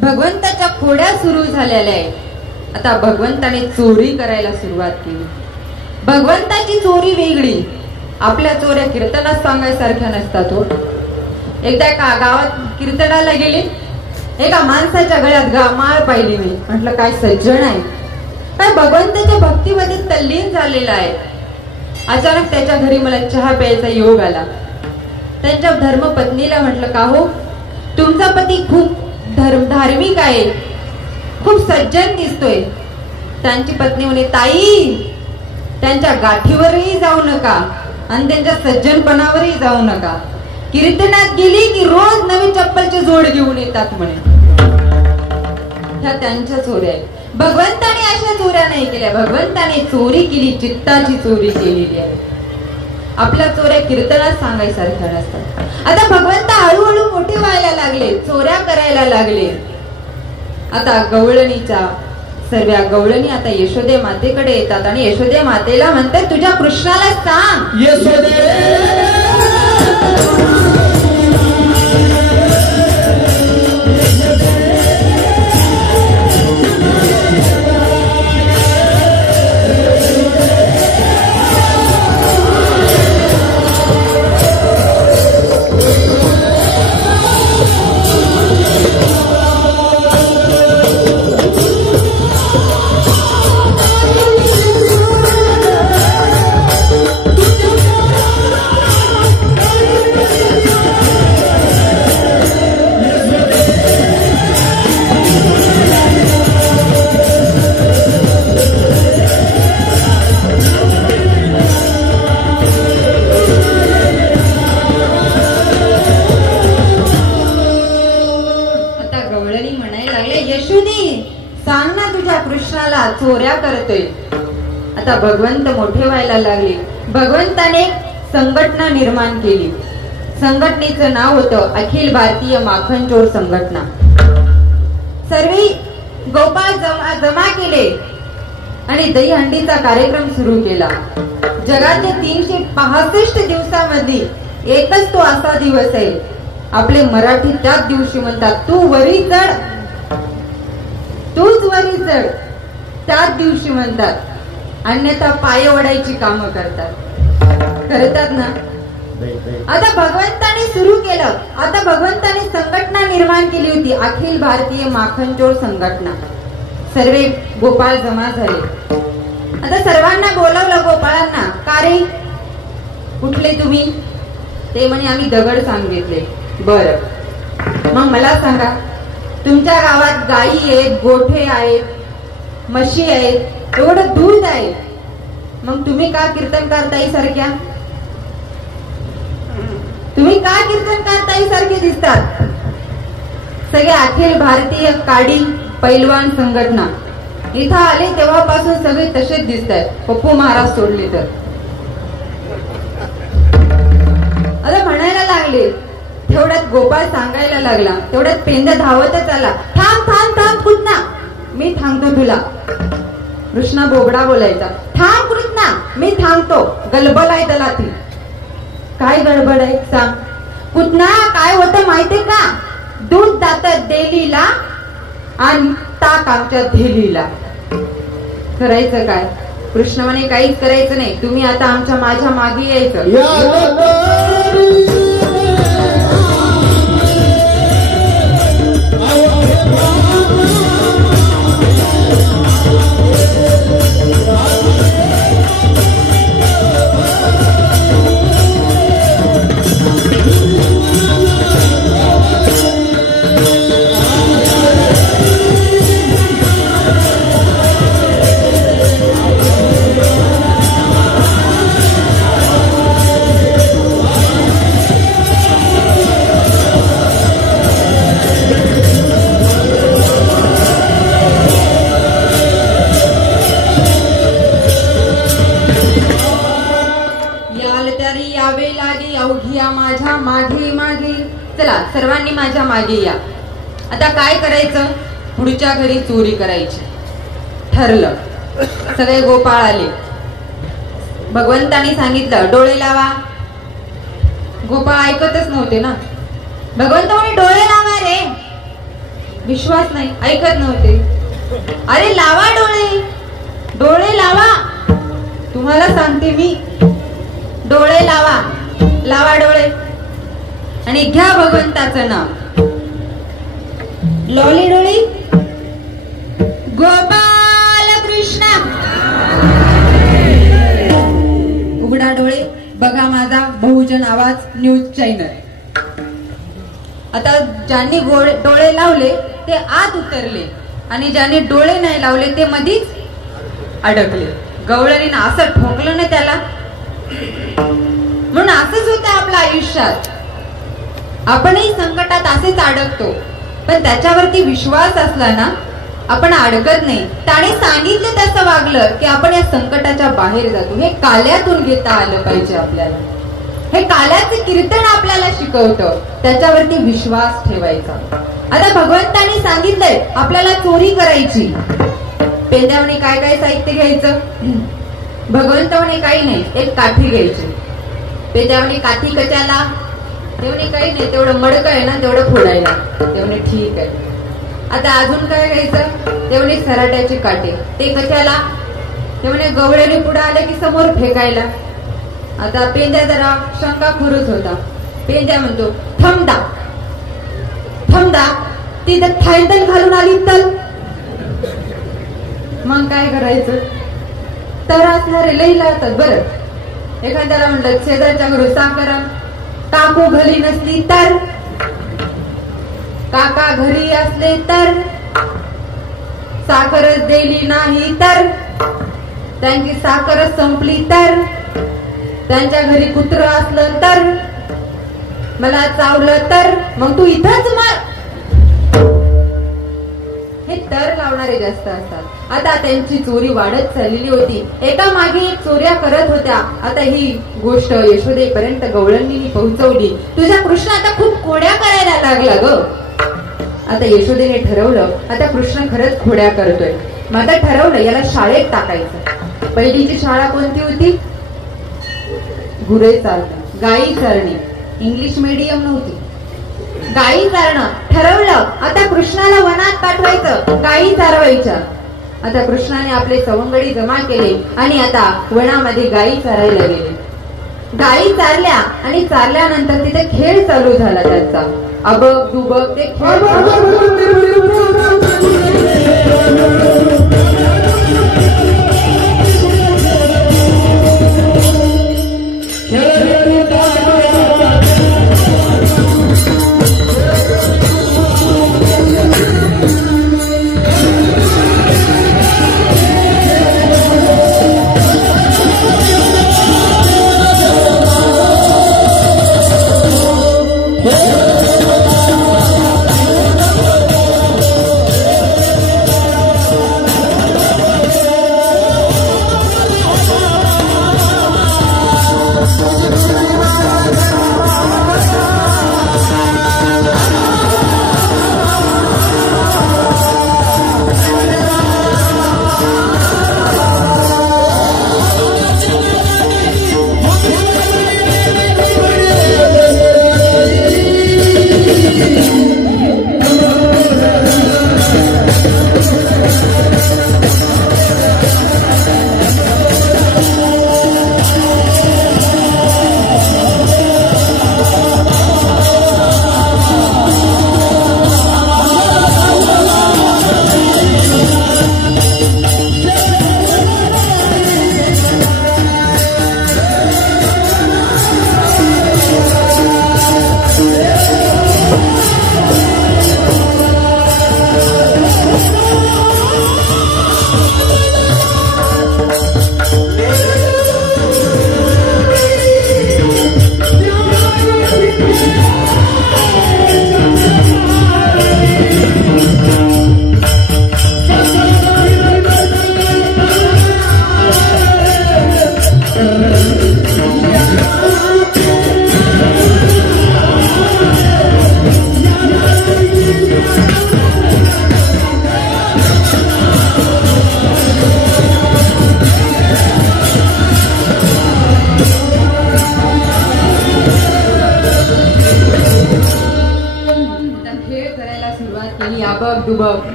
भगवंताच्या खोड्या सुरू झालेल्या आहेत. आता भगवंताने चोरी करायला सुरुवात केली. भगवंताची चोरी वेगळी. आपल्या चोऱ्या कीर्तनात सांगायसारख्या नसतात हो. एकदा का गावात कीर्तनाला गेले. एका माणसाच्या गळ्यात माळ पाहिली मी. म्हटलं काय सज्जन आहे, काय भगवंताच्या भक्तीमध्ये तल्लीन झालेला आहे. अचानक त्याच्या घरी मला चहा प्यायचा योग आला. त्यांच्या धर्मपत्नीला म्हटलं का हो, तुमचा पती खूप धार्मिक आहे, खूप सज्जन दिसतोय. त्यांची पत्नी म्हणे ताई, त्यांच्या गाठीवरही जाऊ नका आणि त्यांच्या सज्जनपणावरही जाऊ नका. कीर्तनात गेली की रोज नवी चप्पलची जोड घेऊन येतात म्हणे. ह्या त्यांच्या चोऱ्या आहेत. भगवंताने अशा चोऱ्या नाही केल्या. भगवंताने चोरी केली, चित्ताची चोरी केलेली आहे. आपल्या चोऱ्या कीर्तनात सांगायसारख्या नसतात. आता भगवंत हळूहळू मोठे व्हायला लागले, चोऱ्या करायला लागले. आता गवळणीच्या सर्व गवळणी आता यशोदे मातेकडे येतात आणि यशोदे मातेला म्हणतात तुझ्या कृष्णाला सांग. चोऱ्या करतोय. आता भगवंत मोठे व्हायला लागले. भगवंताने संघटना निर्माण केली. संघटनेचं नाव होतं अखिल भारतीय माखन चोर संघटना. सर्व गोपाळ जमा केले आणि दहीहंडीचा कार्यक्रम सुरू केला. जगाच्या 365 दिवसामध्ये एकच तो असा दिवस आहे, आपले मराठी त्याच दिवशी म्हणतात तू वरी चढ, तूच वरी चढ, त्याच दिवशी म्हणतात. अन्यथा पाय ओढायची कामं करतात ना. आता भगवंताने सुरू केलं. आता भगवंताने संघटना निर्माण केली होती, अखिल भारतीय माखन चोर संघटना. सर्व गोपाळ जमा झाले. आता सर्वांना बोलवलं गोपाळांना. का रे, कुठले तुम्ही? ते म्हणे आम्ही दगड सांगितले. बर, मग मला सांगा, तुमच्या गावात गायी आहेत, गोठे आहेत, म्हशी आहेत, एवढं दूध आहे, मग तुम्ही का कीर्तन करताय सारख्या? तुम्ही का कीर्तन करताय सारखे दिसतात? सगळे अखिल भारतीय काडी पैलवान संघटना इथं आले तेव्हापासून सगळे तसेच दिसत आहेत, पप्पू महाराज सोडले तर. आता म्हणायला लागले. तेवढ्यात गोपाळ सांगायला लागला. तेवढ्यात पेंदा धावतच आला. थांब थांब थांब कृष्णा, मी थांबतो तुला. कृष्णा बोबडा बोलायचा. थांब कृष्णा, मी थांबतो. गलबल आहे त्याला ती. काय गडबड आहे सांग. कृष्णा, काय होतं माहितीये का, दूध जातं देलीला आणि ताक आमच्या धेलीला. करायचं काय? कृष्ण म्हणे काहीच करायचं नाही, तुम्ही आता माझ्या मागे यायचं. माझ्या मागे मागे चला, सर्वांनी माझ्या मागे या. आता काय करायचं, पुढच्या घरी चोरी करायची ठरलं. सगळे गोपाळ आले. भगवंतानी सांगितलं डोळे लावा. गोपाळ ऐकतच नव्हते ना. भगवंत म्हणे डोळे लावा रे. विश्वास नाही, ऐकत नव्हते. अरे लावा डोळे, डोळे लावा. तुम्हाला सांगते मी, डोळे लावा, लावा डोळे आणि घ्या भगवंताचं नाव. लॉली डोळी गोपाल कृष्ण उघडा डोळे बघा माझा बहुजन आवाज न्यूज चॅनल। आता ज्यांनी डोळे लावले ते आत उतरले आणि ज्यांनी डोळे नाही लावले ते मधीच अडकले। गवळणीनं असं ठोकलं ना त्याला। म्हणून असंच होतं आपल्या आयुष्यात, आपणही संकटात असेच अडकतो, पण त्याच्यावरती विश्वास असला ना आपण अडकत नाही। त्याने सांगितलं तसं वागलं की आपण या संकटाच्या बाहेर जातो। हे काल्यातून घेता आलं पाहिजे आपल्याला। हे काल्याचे कीर्तन आपल्याला शिकवतं, त्याच्यावरती विश्वास ठेवायचा। आता भगवंताने सांगितलंय आपल्याला चोरी करायची, पेंद्यावणे काय काय साहित्य घ्यायचं, भगवंतावणे काही नाही, एक काठी घ्यायची। पेंद्यावणे काठी कशाला, तेवढे काही नाही, तेवढं मडक आहे ना तेवढं फोडायला, तेवढे ठीक आहे। आता अजून काय घ्यायचं, तेवढे सराट्याची काटे, ते कशाला, तेवढे गवळ्याने पुढे आले की समोर फेकायला। आता पेंद्या जरा शंका खुरच होता, पेंद्या म्हणतो थमडा थमडा, ती तर थायदल घालून आली तर मग काय करायचं, तर असणारे लई लावतात। बरं एखाद्याला म्हणलं शेजारच्या घरी साखर काकू घरी नसली तर, काका घरी असले तर, साखरच दिली नाही तर, त्यांची साखरच संपली तर, त्यांच्या घरी कुत्र असलं तर, मला चावलं तर, मग तू इथंच मार। हे तर लावणारे जास्त असतात। आता त्यांची चोरी वाढत चाललेली होती, एका मागे एक चोऱ्या करत होत्या। आता ही गोष्ट यशोदेपर्यंत गवळणीने पोहोचवली। तुझा कृष्ण आता खूप खोड्या करायला लागला ग। आता यशोदेने ठरवलं आता कृष्ण खरंच खोड्या करतोय, मग आता ठरवलं याला शाळेत टाकायचं। पहिलीची शाळा कोणती होती, गुरे चालणे, गाई चालणे, इंग्लिश मीडियम नव्हती, गाई चारणं। ठरवलं आता कृष्णाला वनात पाठवायचं, गाई चारवायच्या। आता कृष्णाने आपले सवंगडी जमा केले आणि आता वनामध्ये गाई चारायला गेले। गाई चारल्या आणि चारल्यानंतर तिथे खेळ चालू झाला त्यांचा, अबक दुबक ते खेळ।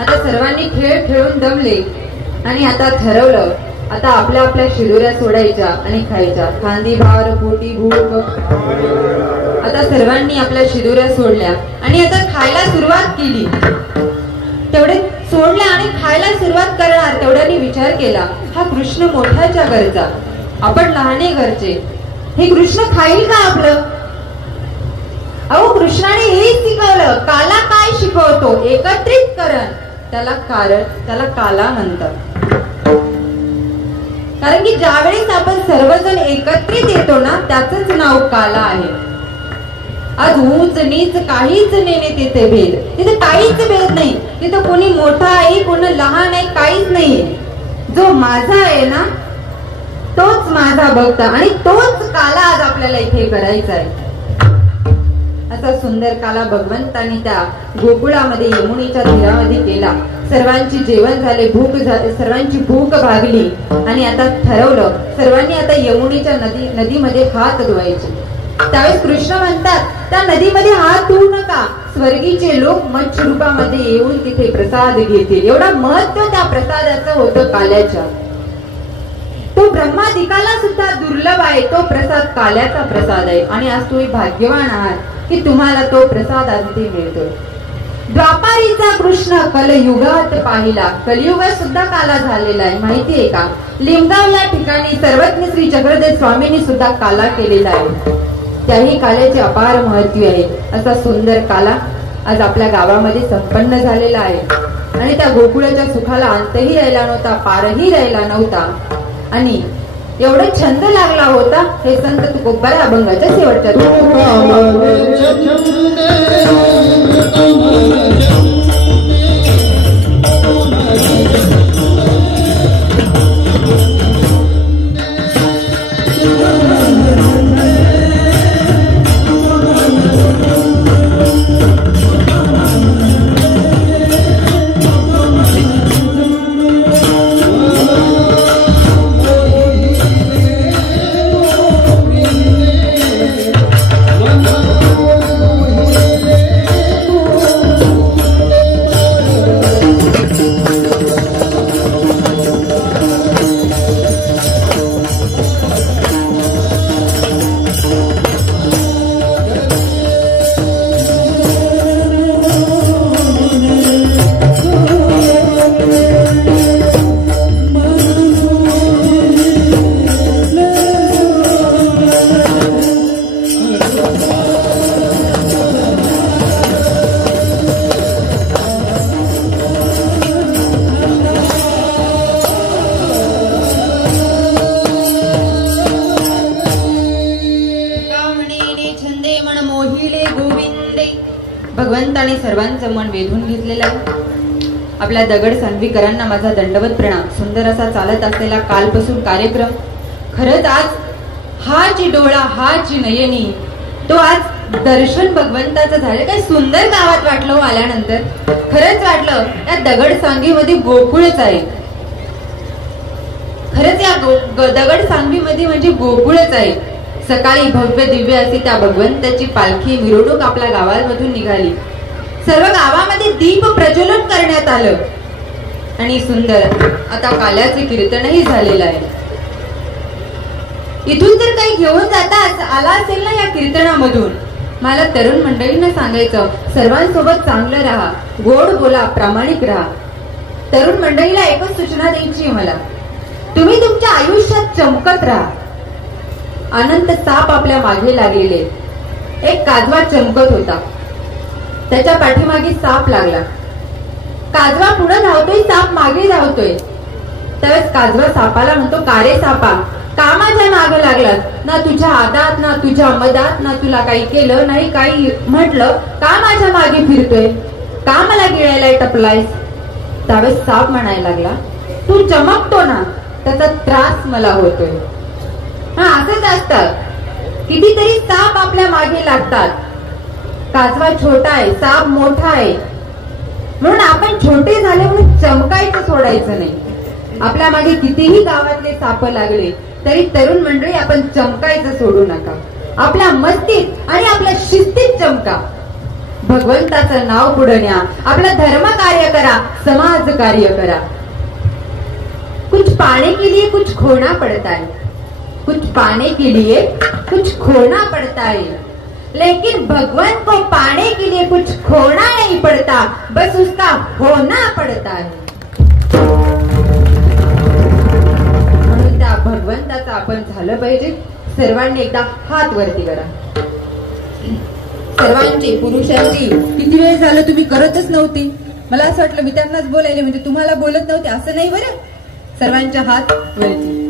आता सर्वांनी खेळ खेळून दमले आणि आता ठरवलं आता आपल्या आपल्या शिदोऱ्या सोडायच्या आणि खायच्या। खांदी भार पोटी भूक। आता सर्वांनी आपल्या शिदोऱ्या सोडल्या आणि आता खायला सुरुवात केली. तेवढे सोडले आणि खायला सुरुवात करणार तेवढ्यानी विचार केला, हा कृष्ण मोठ्याच्या घरचा, आपण लहाने घरचे, हे कृष्ण खाईल का आपलं? अहो कृष्णाने हेच शिकवलं. काला काय शिकवतो? एकत्रितकरण. त्याला काला म्हणतात. कारण की ज्यावेळेस आपण सर्वजण एकत्रित येतो ना, त्याचंच नाव काला आहे. आज ऊंच नीच काहीच नाही तिथे भेद, तिथे काहीच भेद नाही. तिथे कोणी मोठा आहे कोणी लहान आहे काहीच नाहीये. जो माझा आहे ना तोच माझा भक्त आणि तोच काला आज आपल्याला इथे करायचा आहे. असा सुंदर काला भगवंतांनी त्या गोकुळामध्ये यमुनेच्या तीरामध्ये केला. सर्वांची जेवण झाले, सर्वांची भूक भागली आणि आता ठरवलं सर्वांनी आता यमुनेच्या नदीमध्ये हात धुवायचे. त्यावेळेस कृष्ण म्हणतात, त्या नदीमध्ये हात धुवू नका, स्वर्गीचे लोक मत्स्य रूपामध्ये येऊन तिथे प्रसाद घेतील. एवढा महत्व त्या प्रसादाचं होतं काल्याच्या. तो ब्रह्मादिकाला सुद्धा दुर्लभ आहे. तो प्रसाद काल्याचा प्रसाद आहे आणि आज तुम्ही भाग्यवान आहात की तुम्हाला तो प्रसाद अगदी मिळतो. द्वापारीचा कृष्ण कलयुगात पाहिला. कलियुगात सुद्धा काला झालेला आहे, माहितीये का? लिंगाव या ठिकाणी सर्वज्ञ श्री चक्रधर स्वामींनी सुद्धा काला केलेला आहे. त्याही काल्याचे अपार महत्व आहे. असा सुंदर काला आज आपल्या गावामध्ये संपन्न झालेला आहे आणि त्या गोकुळाच्या सुखाला अंतही राहिला नव्हता, पारही राहिला नव्हता आणि एवढा छंद लागला होता. हे संत तुकोबार अभंगाच्या शेवटच्या भगवंताने सर्वांचं मन वेधून घेतलेलं आहे. आपल्या दगड सांगवीकरांना माझा दंडवत प्रणाम. सुंदर असा चालत असलेला कालपासून कार्यक्रम. खरंच आज हा जी डोळा, हा जी नयनी, तो आज दर्शन भगवंताचं झालं. काय सुंदर गावात वाटलं हो आल्यानंतर. खरंच वाटलं या दगड सांगवीमध्ये गोकुळच आहे. खरंच या दगड सांगवीमध्ये म्हणजे गोकुळच आहे. सकाळी भव्य दिव्य अशी त्या भगवंताची पालखी मिरवणूक आपल्या गावामधून निघाली. सर्व गावामध्ये दीप प्रज्वलन करण्यात आलं आणि सुंदर आता काल्याचे कीर्तनही झालेलं आहे. इथून जर काही घेऊन जाता आला असेल ना या कीर्तनामधून, मला तरुण मंडळींना सांगायचं, सर्वांसोबत चांगलं राहा, गोड बोला, प्रामाणिक राहा. तरुण मंडळीला एकच सूचना द्यायची मला, तुम्ही तुमच्या आयुष्यात चमकत राहा. अनंत साप आपल्या मागे लागलेले. एक काजवा चमकत होता, त्याच्या पाठीमागे साप लागला. काजवा पुढे धावतोय, साप मागे धावतोय. त्यावेळेस काजवा सापाला म्हणतो, का रे सापा, का माझ्या मागे लागलास? ना तुझ्या आदात ना तुझ्या मदात ना तुला काही केलं नाही, काही म्हटलं, का माझ्या मागे फिरतोय, का मला गिळायला टपलायस? त्यावेळेस साप म्हणायला लागला, तू चमकतो ना, त्याचा त्रास मला होतोय. हा असंच असतं, कितीतरी साप आपल्या मागे लागतात. काजवा छोटा आहे, साप मोठा आहे, म्हणून आपण छोटे झाले म्हणून चमकायचं सोडायचं नाही. आपल्या मागे कितीही गावातले साप लागले तरी तरुण मंडळी आपण चमकायचं सोडू नका. आपल्या मस्तीत आणि आपल्या शिस्तीत चमका. भगवंताचं नाव पुढे न्या, आपलं धर्म कार्य करा, समाज कार्य करा. कुछ पाने के लिए कुछ खोना पड़ता है, कुछ पाने के लिए कुछ खोना पड़ता है. लेकिन भगवान को पाने के लिए कुछ खोना नहीं पड़ता, बस उसका होना पड़ता है. म्हणून त्या भगवंताचं आपण झालं पाहिजे. सर्वांनी एकदा हात वरती करा. सर्वांची पुरुषांची. किती वेळ झालं तुम्ही करतच नव्हती. मला असं वाटलं मी त्यांनाच बोलायले, म्हणजे तुम्हाला बोलत नव्हते असं नाही बरं. सर्वांचे हात वरती.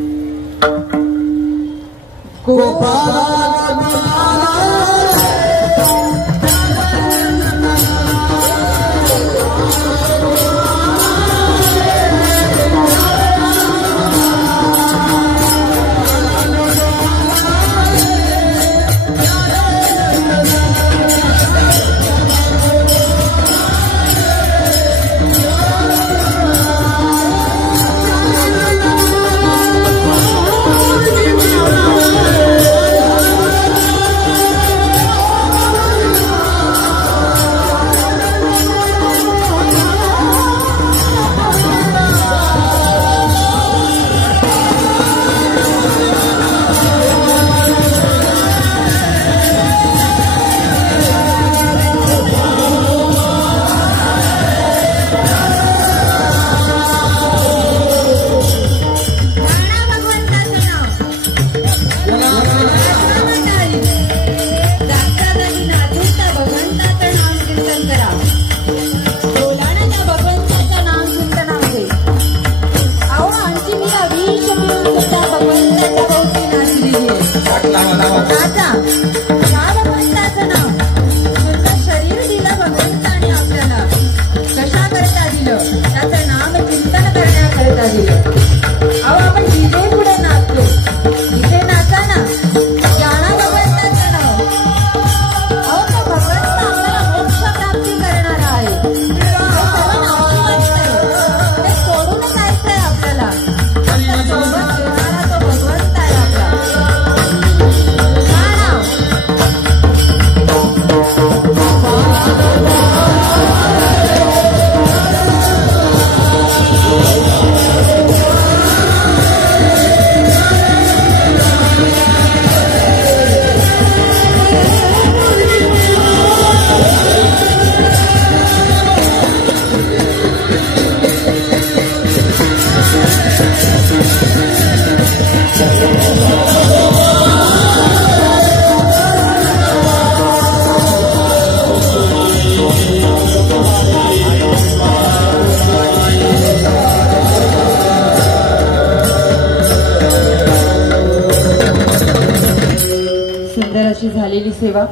झालेली सेवा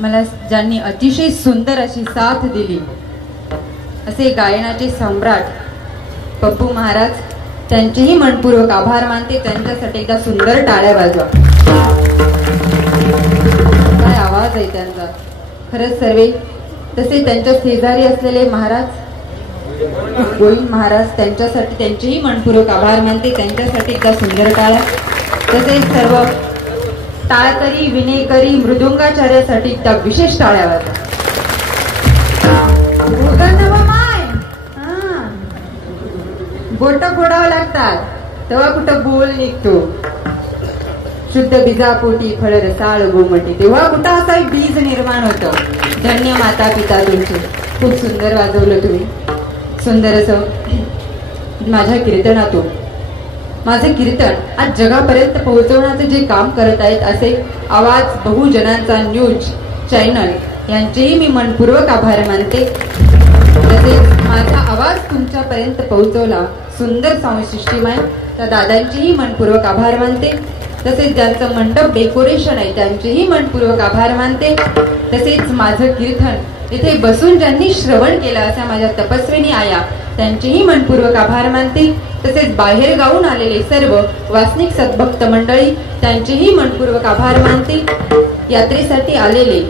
मला ज्यांनी अतिशय सुंदर अशी साथ दिली असे गायनाचे सम्राट पप्पू महाराज, त्यांचेही मनपूर्वक आभार मानते. त्यांच्यासाठी एकदा सुंदर टाळ्या वाजवा. काय आवाज आहे त्यांचा. खरंच सर्वे. तसे त्यांच्या शेजारी असलेले महाराज गोविंद महाराज, त्यांच्यासाठी त्यांचेही मनपूर्वक आभार मानते. त्यांच्यासाठी एकदा सुंदर टाळ्या. तसेच सर्व टाळकरी, विनेकरी, मृदुंगाचार्यासाठी त्या विशेष टाळ्या वाजवा. बोट फोडावं लागतात तेव्हा कुठं बोल निघतो. शुद्ध बीजापोटी फळ रसाळ गोमटी, तेव्हा कुठं असा बीज निर्माण होतं. धन्य माता पिता तुमचे. खूप सुंदर वाजवलं तुम्ही. सुंदर असं माझ्या कीर्तनातून माझे कीर्तन आज जगापर्यंत पोहोचवण्याचे जे काम करत आहेत असे आवाज बहुजनांचा न्यूज चॅनल यांचेही मी मनपूर्वक आभार मानते. तसेच माझा आवाज तुमच्यापर्यंत पोहोचवला सुंदर साऊंड सिस्टीम आहे त्या दादांचेही मनपूर्वक आभार मानते. तसेच ज्यांचं मंडप डेकोरेशन आहे त्यांचेही मनपूर्वक आभार मानते. तसेच माझं कीर्तन इथे बसून ज्यांनी श्रवण केलं अशा माझ्या तपस्विनी आया त्यांचेही मनपूर्वक आभार मानते. तसेच बाहेर गावून आलेले सर्व वासनिक सद्भक्त मंडळी त्यांचेही मनपूर्वक आभार मानते. यात्रेसाठी आलेले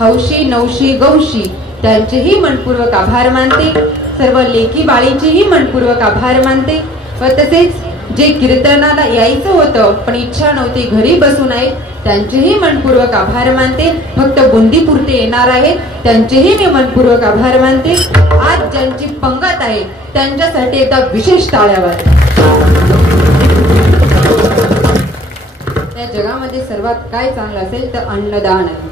हौशी नवशी गौशी त्यांचेही मनपूर्वक आभार मानते. सर्व लेखी बाळींचेही मनपूर्वक आभार मानते. व तसेच जे कीर्तनाला यायचं होतं पण इच्छा नव्हती घरी बसून आहेत त्यांचेही मनपूर्वक आभार मानते. फक्त बुंदीपुरते येणार आहेत त्यांचेही मी मनपूर्वक आभार मानते. आज ज्यांची पंगत आहे त्यांच्यासाठी एकदा विशेष टाळ्या वाजवा. त्या जगामध्ये सर्वात काय चांगलं असेल तर अन्नदान आहे.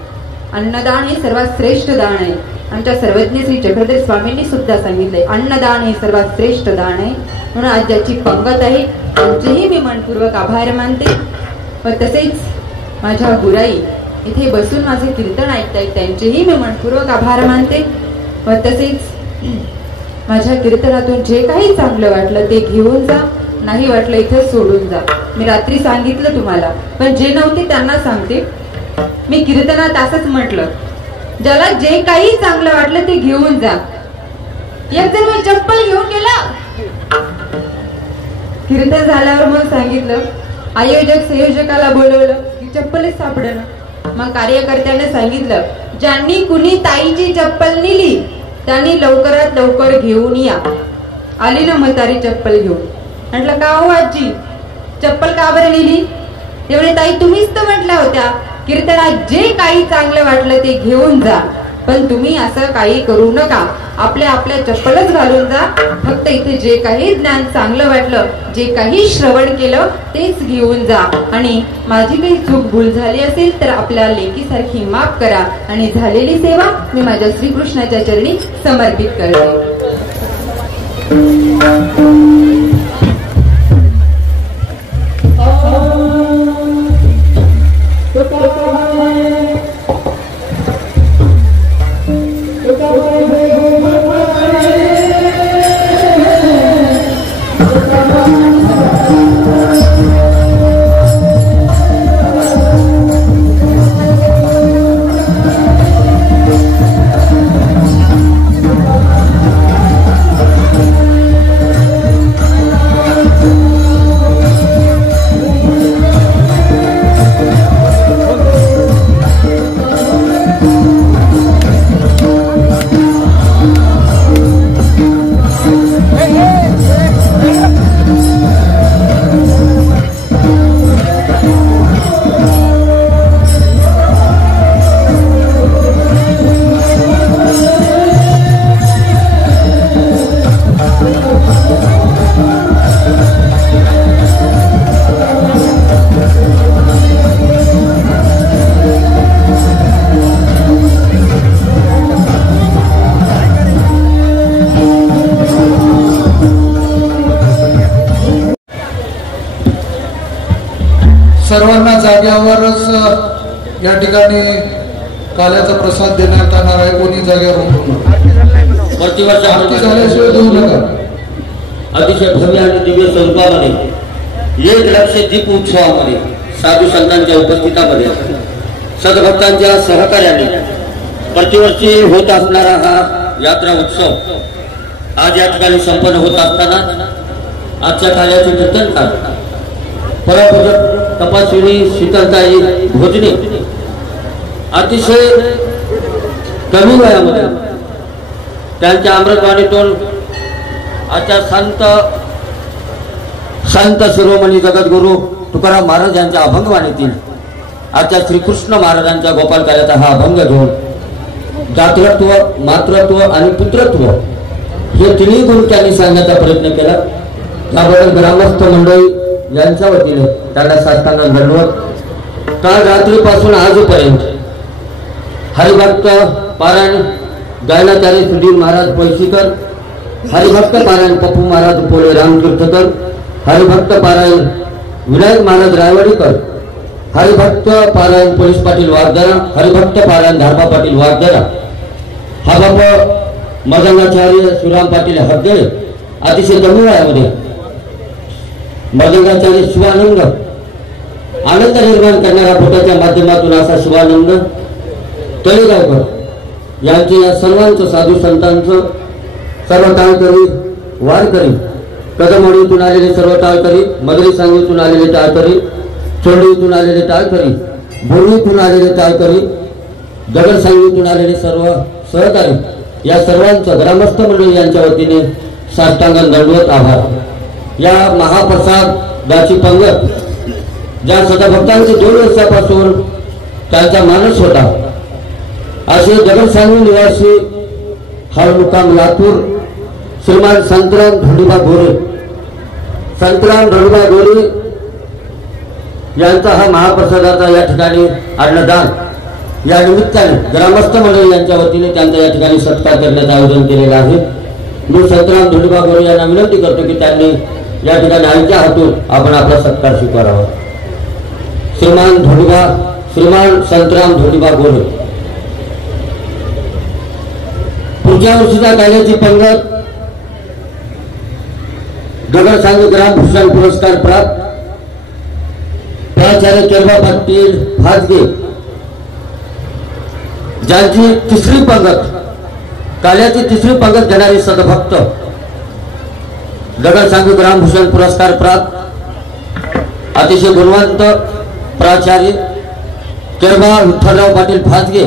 अन्नदान हे सर्वात श्रेष्ठ दान आहे. आमच्या सर्वज्ञ श्री चक्रधर स्वामींनी सुद्धा सांगितलंय अन्नदान हे सर्वात श्रेष्ठ दान आहे. म्हणून आज ज्याची पंगत आहे त्यांचेही मी मनपूर्वक आभार मानते. व तसेच माझ्या गुराई इथे बसून माझे कीर्तन ऐकतायत त्यांचेही मी मनपूर्वक आभार मानते. व तसेच माझ्या कीर्तनातून जे काही चांगलं वाटलं ते घेऊन जा, नाही वाटलं इथे सोडून जा. मी रात्री सांगितलं तुम्हाला, पण जे नव्हते त्यांना सांगते. मी कीर्तनात असंच म्हटलं, ज्याला जे काही चांगलं वाटलं ते घेऊन जा. एक जण मी चप्पल घेऊन गेला. कीर्तन झाल्यावर मग सांगितलं, आयोजक संयोजकाला बोलवलं की चप्पलच सापडेना. मग कार्यकर्त्याने सांगितलं, ज्यांनी कुणी ताईची चप्पल नेली त्यांनी लवकरात लवकर घेऊन या. आली ना म्हातारी चप्पल घेऊन. म्हटलं का हो आजी, चप्पल का बरं नेली? तेवढे ताई तुम्हीच तर म्हटल्या होत्या कीर्तनात जे काही चांगलं वाटलं ते घेऊन जा, पण तुम्ही असं काही करू नका. आपल्या चप्पलच घालून जा. फक्त इथे जे काही ज्ञान चांगलं वाटलं, जे काही श्रवण केलं तेच घेऊन जा. आणि माझी काही चूक भूल झाली असेल तर आपल्या लेकीसारखी माफ करा. आणि झालेली सेवा मी माझ्या श्रीकृष्णाच्या चरणी समर्पित करते. सर्वांना जाग्यावरच या ठिकाणी काल्याचा प्रसाद देण्यात येणार आहे. कोणी जाग्यावर आरती झाल्याशिवाय देऊ नका. अतिशय भव्य आणि दिव्य स्वरूपामध्ये 1 लक्ष दीप उत्सवामध्ये साधू संतांच्या उपस्थितीमध्ये सद्भक्तांच्या सहकार्याने प्रतिवर्षी होत असणारा हा यात्रा उत्सव आज या ठिकाणी संपन्न होत असताना आजच्या कार्याचे कीर्तनकार परमपूज्य तपस्विनी शीतलताई भोजने अतिशय कमी वयामध्ये त्यांच्या अमृतवाणीतून आजच्या संत शिरोमणी जगद्गुरु तुकाराम महाराज यांच्या अभंगवाणीतील आजच्या श्रीकृष्ण महाराजांच्या गोपाल कार्याचा हा अभंग घेऊन दातृत्व, मातृत्व आणि पुत्रत्व हे तिन्ही गुण त्यांनी सांगण्याचा प्रयत्न केला. त्याबद्दल ग्रामस्थ मंडळी यांच्या वतीने त्यांना साष्टांग दंडवत. काल रात्रीपासून आजपर्यंत हरिभक्त पारायण गायनाचार्य सुधीर महाराज पैशीकर, हरिभक्त पारायण पप्पू महाराज पोळे रामतीर्थकर, हरिभक्त पारायण विनायक महाराज रायवाडीकर, हरिभक्त पारायण पोलीस पाटील वाघदरा, हरिभक्त पारायण धारबा पाटील वाघदरा, हबाप मदंगाचार्य शिवराम पाटील हद्दळे अतिशय कमी वयामध्ये मदंगाचार्य शिवानंद आनंद निर्माण करणाऱ्या फोटोच्या माध्यमातून असा शिवानंद तळेगावकर यांचे या सर्वांचं साधू संतांचं सर्व टाळकरी वारकरी कदमवाडीतून आलेले सर्व टाळकरी, मगरी सांगलीतून आलेले टाळकरी, चोंडीतून आलेले टाळकरी, बोरीतून आलेले टाळकरी, दगड सांगलीतून आलेले सर्व सहकारी या सर्वांचं ग्रामस्थ मंडळी यांच्या वतीने साष्टांग दंडवत आभार. या महाप्रसादाची पंगत ज्या सदाभक्तांचे 2 वर्षापासून त्यांचा मानस होता असे दगडसांगवी निवासी हळमुकाम लातूर श्रीमान संतराम धोंडीबा गोरे, संतराम धोंडीबा गोरे यांचा हा महाप्रसादाचा या ठिकाणी अन्नदान या निमित्ताने ग्रामस्थ मंडळी यांच्या वतीने त्यांचा या ठिकाणी सत्कार करण्याचं आयोजन केलेलं आहे। मी संतराम धोंडीबा गोरे यांना विनंती करतो की त्यांनी या ठिकाणी आईच्या हातून आपण आपला सत्कार स्वीकारावा। श्रीमान संतराम धोंडीबा गोरे पुढच्या वर्षीच्या काल्याची पंगत दगडसांग ग्राम भूषण पुरस्कार प्राप्त प्राचार्य केरबा पाटील भाजगे ज्यांची तिसरी पंगत काल्याची तिसरी पंगत घेणारे सदभक्त दगडसांग ग्राम भूषण पुरस्कार प्राप्त अतिशय गुणवंत प्राचार्य केरबा विठ्ठलराव पाटील भाजगे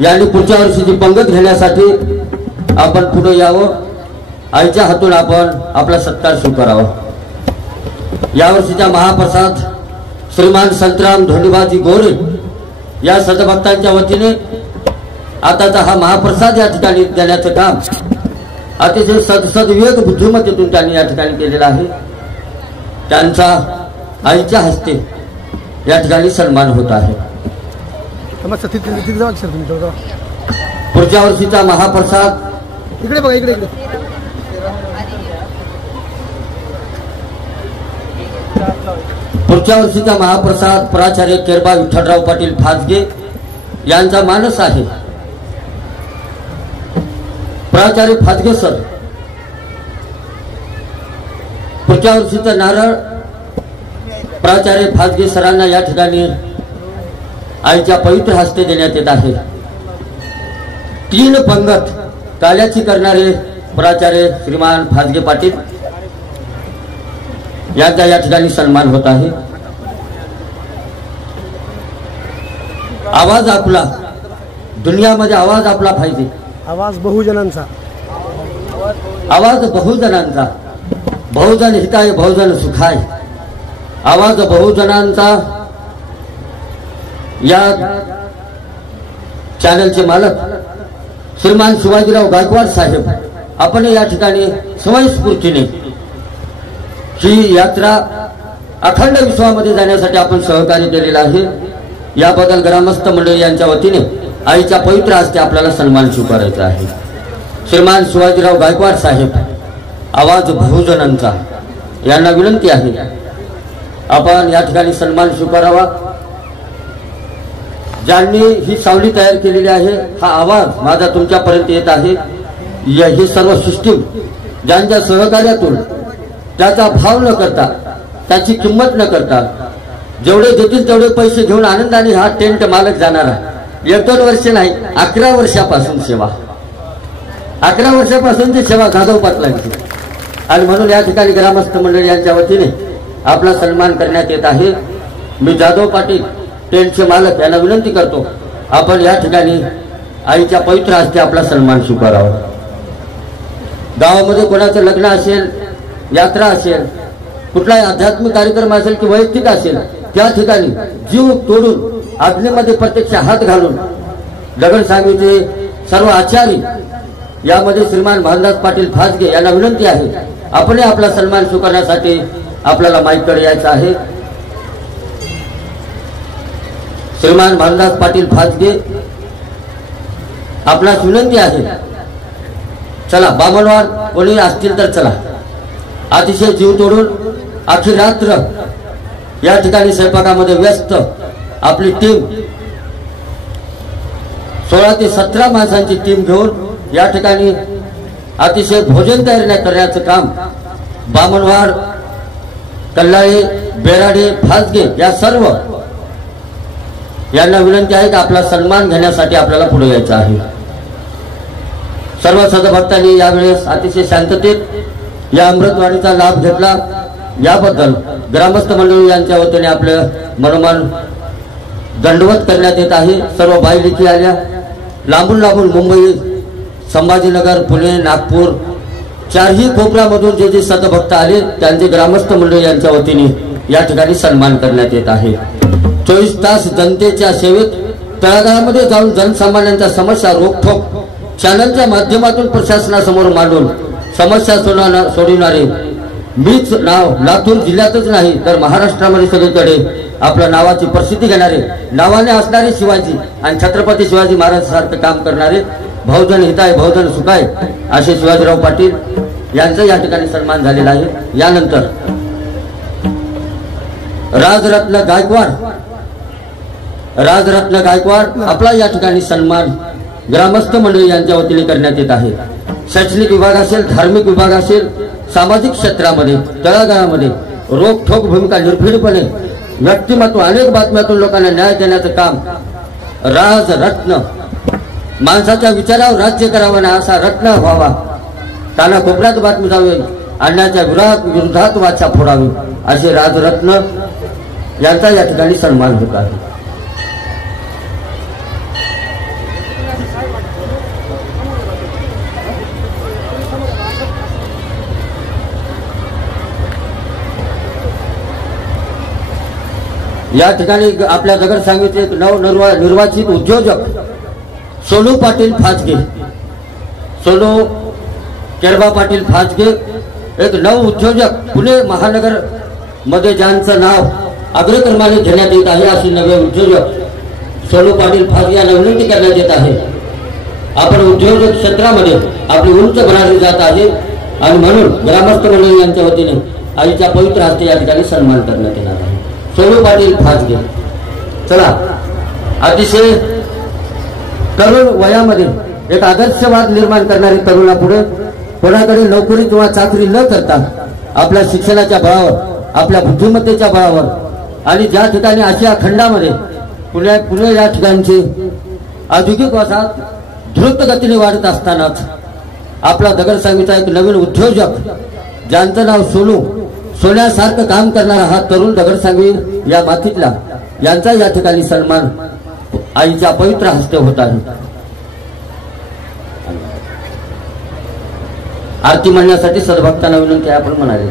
यांनी पुढच्या वर्षीची पंगत घेण्यासाठी आपण पुढे यावं। आईच्या हातून आपण आपला सत्कार स्वीकारावा। यावर्षीचा महाप्रसाद श्रीमान संतराम धोंडीबाजी गोरे या सदभक्तांच्या वतीने आताचा हा महाप्रसाद या ठिकाणी देण्याचं काम अतिशय सदविवेक बुद्धिमत्तेतून त्यांनी या ठिकाणी केलेला आहे। त्यांचा आईच्या हस्ते या ठिकाणी सन्मान होत आहे। पुढच्या वर्षीचा महाप्रसाद इकडे बघा, इकडे पुढच्या वर्षीचा महाप्रसाद प्राचार्य केरबा विठ्ठलराव पाटील भाजगे यांचा मानस आहे। प्राचार्य भाजगे सर पुढच्या वर्षीचा नारळ प्राचार्य भाजगे सरांना या ठिकाणी आईच्या पवित्र हस्ते देण्यात येत आहे। 3 पंगत काल्याची करणारे प्राचार्य श्रीमान भाजगे पाटील यांचा या ठिकाणी सन्मान होत आहे। आवाज आपला दुनियामध्ये आवाज आपला पाहिजे। आवाज बहुजनांचा, आवाज बहुजनांचा, बहुजन हिताय बहुजन सुखाय, आवाज बहुजनांचा। या चॅनलचे मालक श्रीमान शिवाजीराव गायकवाड साहेब आपण या ठिकाणी स्वयंस्फूर्तीने ही यात्रा अखंड विश्वामध्ये जाण्यासाठी आपण सहकार्य केलेलं आहे। याबद्दल ग्रामस्थ मंडळी यांच्या वतीने आईच्या पवित्र हस्ते आपल्याला सन्मान स्वीकारायचा आहे। श्रीमान शिवाजीराव गायकवाड साहेब आवाज बहुजनांचा यांना विनंती आहे आपण या ठिकाणी सन्मान स्वीकारावा। ज्यांनी ही सावली तयार केलेली आहे, हा आवाज माझा तुमच्यापर्यंत येत आहे। ही सर्व सिस्टीम ज्यांच्या सहकार्यातून त्याचा भाव न करता, त्याची किंमत न करता जेवढे देतील तेवढे पैसे घेऊन आनंदाने हा टेंट मालक जाणारा 1-2 वर्ष नाही 11 वर्षापासून सेवा, 11 वर्षापासूनची सेवा जाधव पाटलांची। आणि म्हणून या ठिकाणी ग्रामस्थ मंडळी यांच्या वतीने आपला सन्मान करण्यात येत आहे। मी जाधव पाटील टेंटचे मालक यांना विनंती करतो आपण या ठिकाणी आईच्या पवित्र हस्ते आपला सन्मान स्वीकारावा। गावामध्ये कोणाचं लग्न असेल, यात्रा असेल, कुठलाही आध्यात्मिक कार्यक्रम असेल की वैयक्तिक असेल, त्या ठिकाणी जीव तोडून आज्ञेमध्ये प्रत्यक्ष हात घालून दगडसांगीचे सर्व आचार्य यामध्ये श्रीमान भानदास पाटील भाजगे यांना विनंती आहे आपण आपला सन्मान स्वीकारण्यासाठी आपल्याला माईककडे यायचं आहे। श्रीमान भानदास पाटील भाजगे आपणास विनंती आहे, चला बामणवार कोणी असतील तर चला। अतिशय जीव तोडून अखी रात्र या ठिकाणी स्वयंपाकामध्ये व्यस्त आपली टीम 16 ते 17 माणसांची टीम घेऊन या ठिकाणी अतिशय भोजन तयार करण्याचं काम बामणवार, कल्लाळे, बेराडे, भाजगे या सर्व यांना विनंती आहे की आपला सन्मान घेण्यासाठी आपल्याला पुढे यायचं आहे। सर्व सदभक्तांनी यावेळेस अतिशय शांततेत या अमृतवाणीचा लाभ घेतला याबद्दल ग्रामस्थ मंडळी यांच्या वतीने आपले मनोमन दंडवत करण्यात येत आहे। सर्व बायलेखी आल्या, लांबून लांबून मुंबई, संभाजीनगर, पुणे, नागपूर चारही कोपऱ्यामधून जे सदभक्त आले त्यांचे ग्रामस्थ मंडळी यांच्या वतीने या ठिकाणी सन्मान करण्यात येत आहे। 24 तास जनतेच्या सेवेत तळागाळामध्ये जाऊन जनसामान्यांच्या समस्या रोखोक चॅनलच्या माध्यमातून प्रशासनासमोर मांडून समस्या सोडवणारे मीच नाव लातूर जिल्ह्यातच नाही तर महाराष्ट्रामध्ये सगळीकडे आपल्या नावाची प्रसिद्धी घेणारे, नावाने असणारे शिवाजी आणि छत्रपती शिवाजी महाराज सारखं काम करणारे, बहुजन हिताय बहुजन सुखाय असे शिवाजीराव पाटील यांचा या ठिकाणी सन्मान झालेला आहे। यानंतर राजरत्न गायकवाड आपला या ठिकाणी सन्मान ग्रामस्थ मंडळी यांच्या वतीने करण्यात येत आहे। शैक्षणिक विभाग असेल, धार्मिक विभाग असेल, सामाजिक क्षेत्रामध्ये तळागाळामध्ये रोखठोक भूमिका निर्भीडपणे व्यक्तिमत्व अनेक बातम्यातून लोकांना न्याय देण्याचं काम राजरत्न, माणसाच्या विचारावर राज्य करावं ना असा रत्न व्हावा, काना कोपऱ्यात बातमी जावे, अन्याच्या विरोधात वाचा फोडावी असे राजरत्न यांचा या ठिकाणी सन्मान होत आहे। या ठिकाणी आपल्या दगड सांगलीचे एक नवनिर्वाचित उद्योजक सोनू पाटील फाजगे, सोनू केरबा पाटील फाजगे एक नव उद्योजक पुणे महानगर मध्ये ज्यांचं नाव अग्रक्रमाने घेण्यात येत आहे असे नवे उद्योजक सोनू पाटील फाजगे यांना विनंती करण्यात येत आहे। आपण उद्योजक क्षेत्रामध्ये आपली उंच बनावली जात आहे आणि म्हणून ग्रामस्थ मंडळी यांच्या वतीने आईच्या पवित्र हस्ते या ठिकाणी सन्मान करण्यात येणार आहे। सोनू पाटील फाजगे, चला अतिशय तरुण वयामध्ये एक आदर्शवाद निर्माण करणारे तरुणापुढे कोणाकडे नोकरी किंवा चाकरी न करता आपल्या शिक्षणाच्या बळावर, आपल्या बुद्धिमत्तेच्या बळावर आणि ज्या ठिकाणी आशिया खंडामध्ये पुणे या ठिकाणची औद्योगिक वसाहत द्रुत गतीने वाढत असतानाच आपला दगड सांगलीचा एक नवीन उद्योजक ज्यांचं नाव सोन्यासारखं काम करणारा हा तरुण दगड सांगली या मातीतला यांचा या ठिकाणी सन्मान आईच्या पवित्र हस्ते होत आहे। आरती म्हणण्यासाठी सद्भक्तांना विनंती आहे, आपण म्हणाले।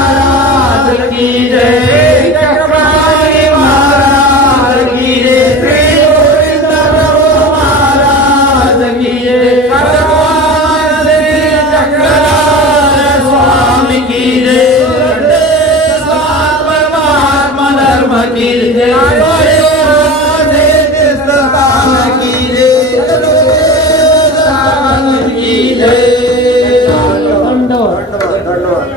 महाराज की जय।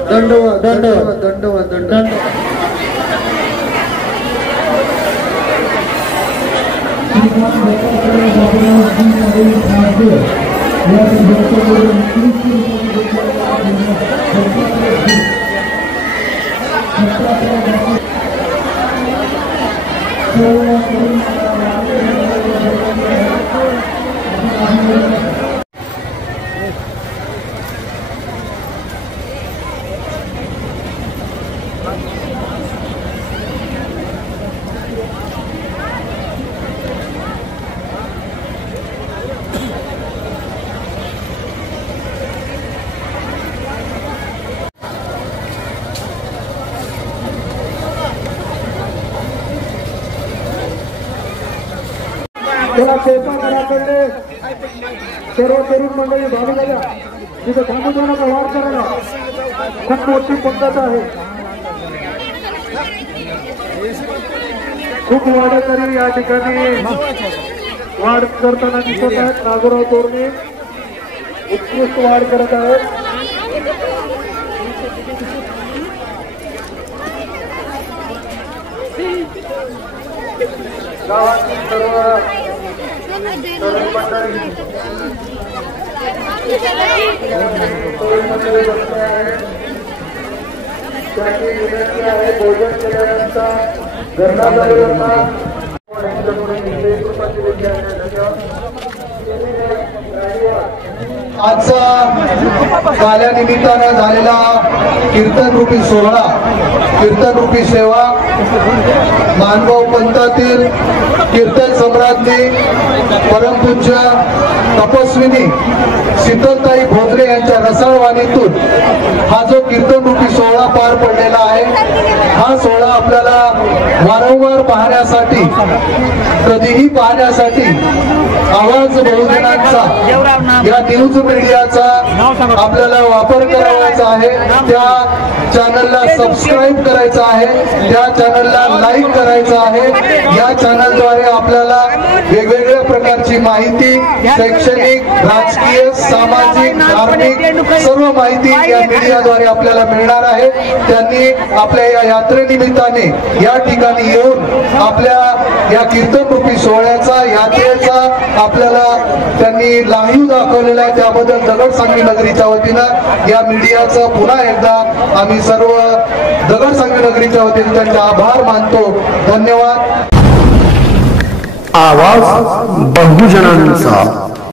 दंडवत दंडवत दंडवत दंडवत त्याला पेपराकडे सर्व तरुण मंडळी भावी झाल्या तिथे थांबू देऊ नका वाढ करायला खूप मोठी पद्धत आहे खूप वाढकरी या ठिकाणी वाढ करताना दिसत आहेत नागोराव तोरणे उत्कृष्ट वाढ करत आहेत गावातील सर्व तरुण मंडळी त्याची विनंती आहे भोजन केल्यानंतर घरला जाऊया आजचा काल्यानिमित्तानं झालेला कीर्तन रूपी सोहळा कीर्तन रूपी सेवा मानभाऊ पंथातील कीर्तन सम्राज्ञी परमपूज्य तपस्विनी शीतलताई भोजरे यांच्या रसाळवाणीतून हा जो कीर्तन रूपी सोहळा पार पडलेला आहे हा सोहळा आपल्याला वारंवार पाहण्यासाठी कधीही पाहण्यासाठी आवाज बहुजनांचा या न्यूज मीडियाचा आपल्याला वापर करायचा आहे त्या चॅनलला सबस्क्राईब करायचा आहे त्या चॅनलला लाईक करायचं आहे या चॅनलद्वारे आपल्याला वेगवेगळ्या प्रकारची माहिती शैक्षणिक राजकीय सामाजिक धार्मिक सर्व माहिती या मीडियाद्वारे आपल्याला मिळणार आहे त्यांनी आपल्या या यात्रेनिमित्ताने या ठिकाणी येऊन आपल्या या कीर्तन रूपी सोहळ्याचा यात्रेचा आपल्याला त्यांनी लाईव्ह दाखवलेला आहे त्याबद्दल दगडसांगवी नगरीच्या वतीनं या मीडियाचं पुन्हा एकदा आम्ही सर्व दगडसांगवी नगरीच्या वतीने त्यांचे आभार मानतो धन्यवाद आवाज बहुजनांचा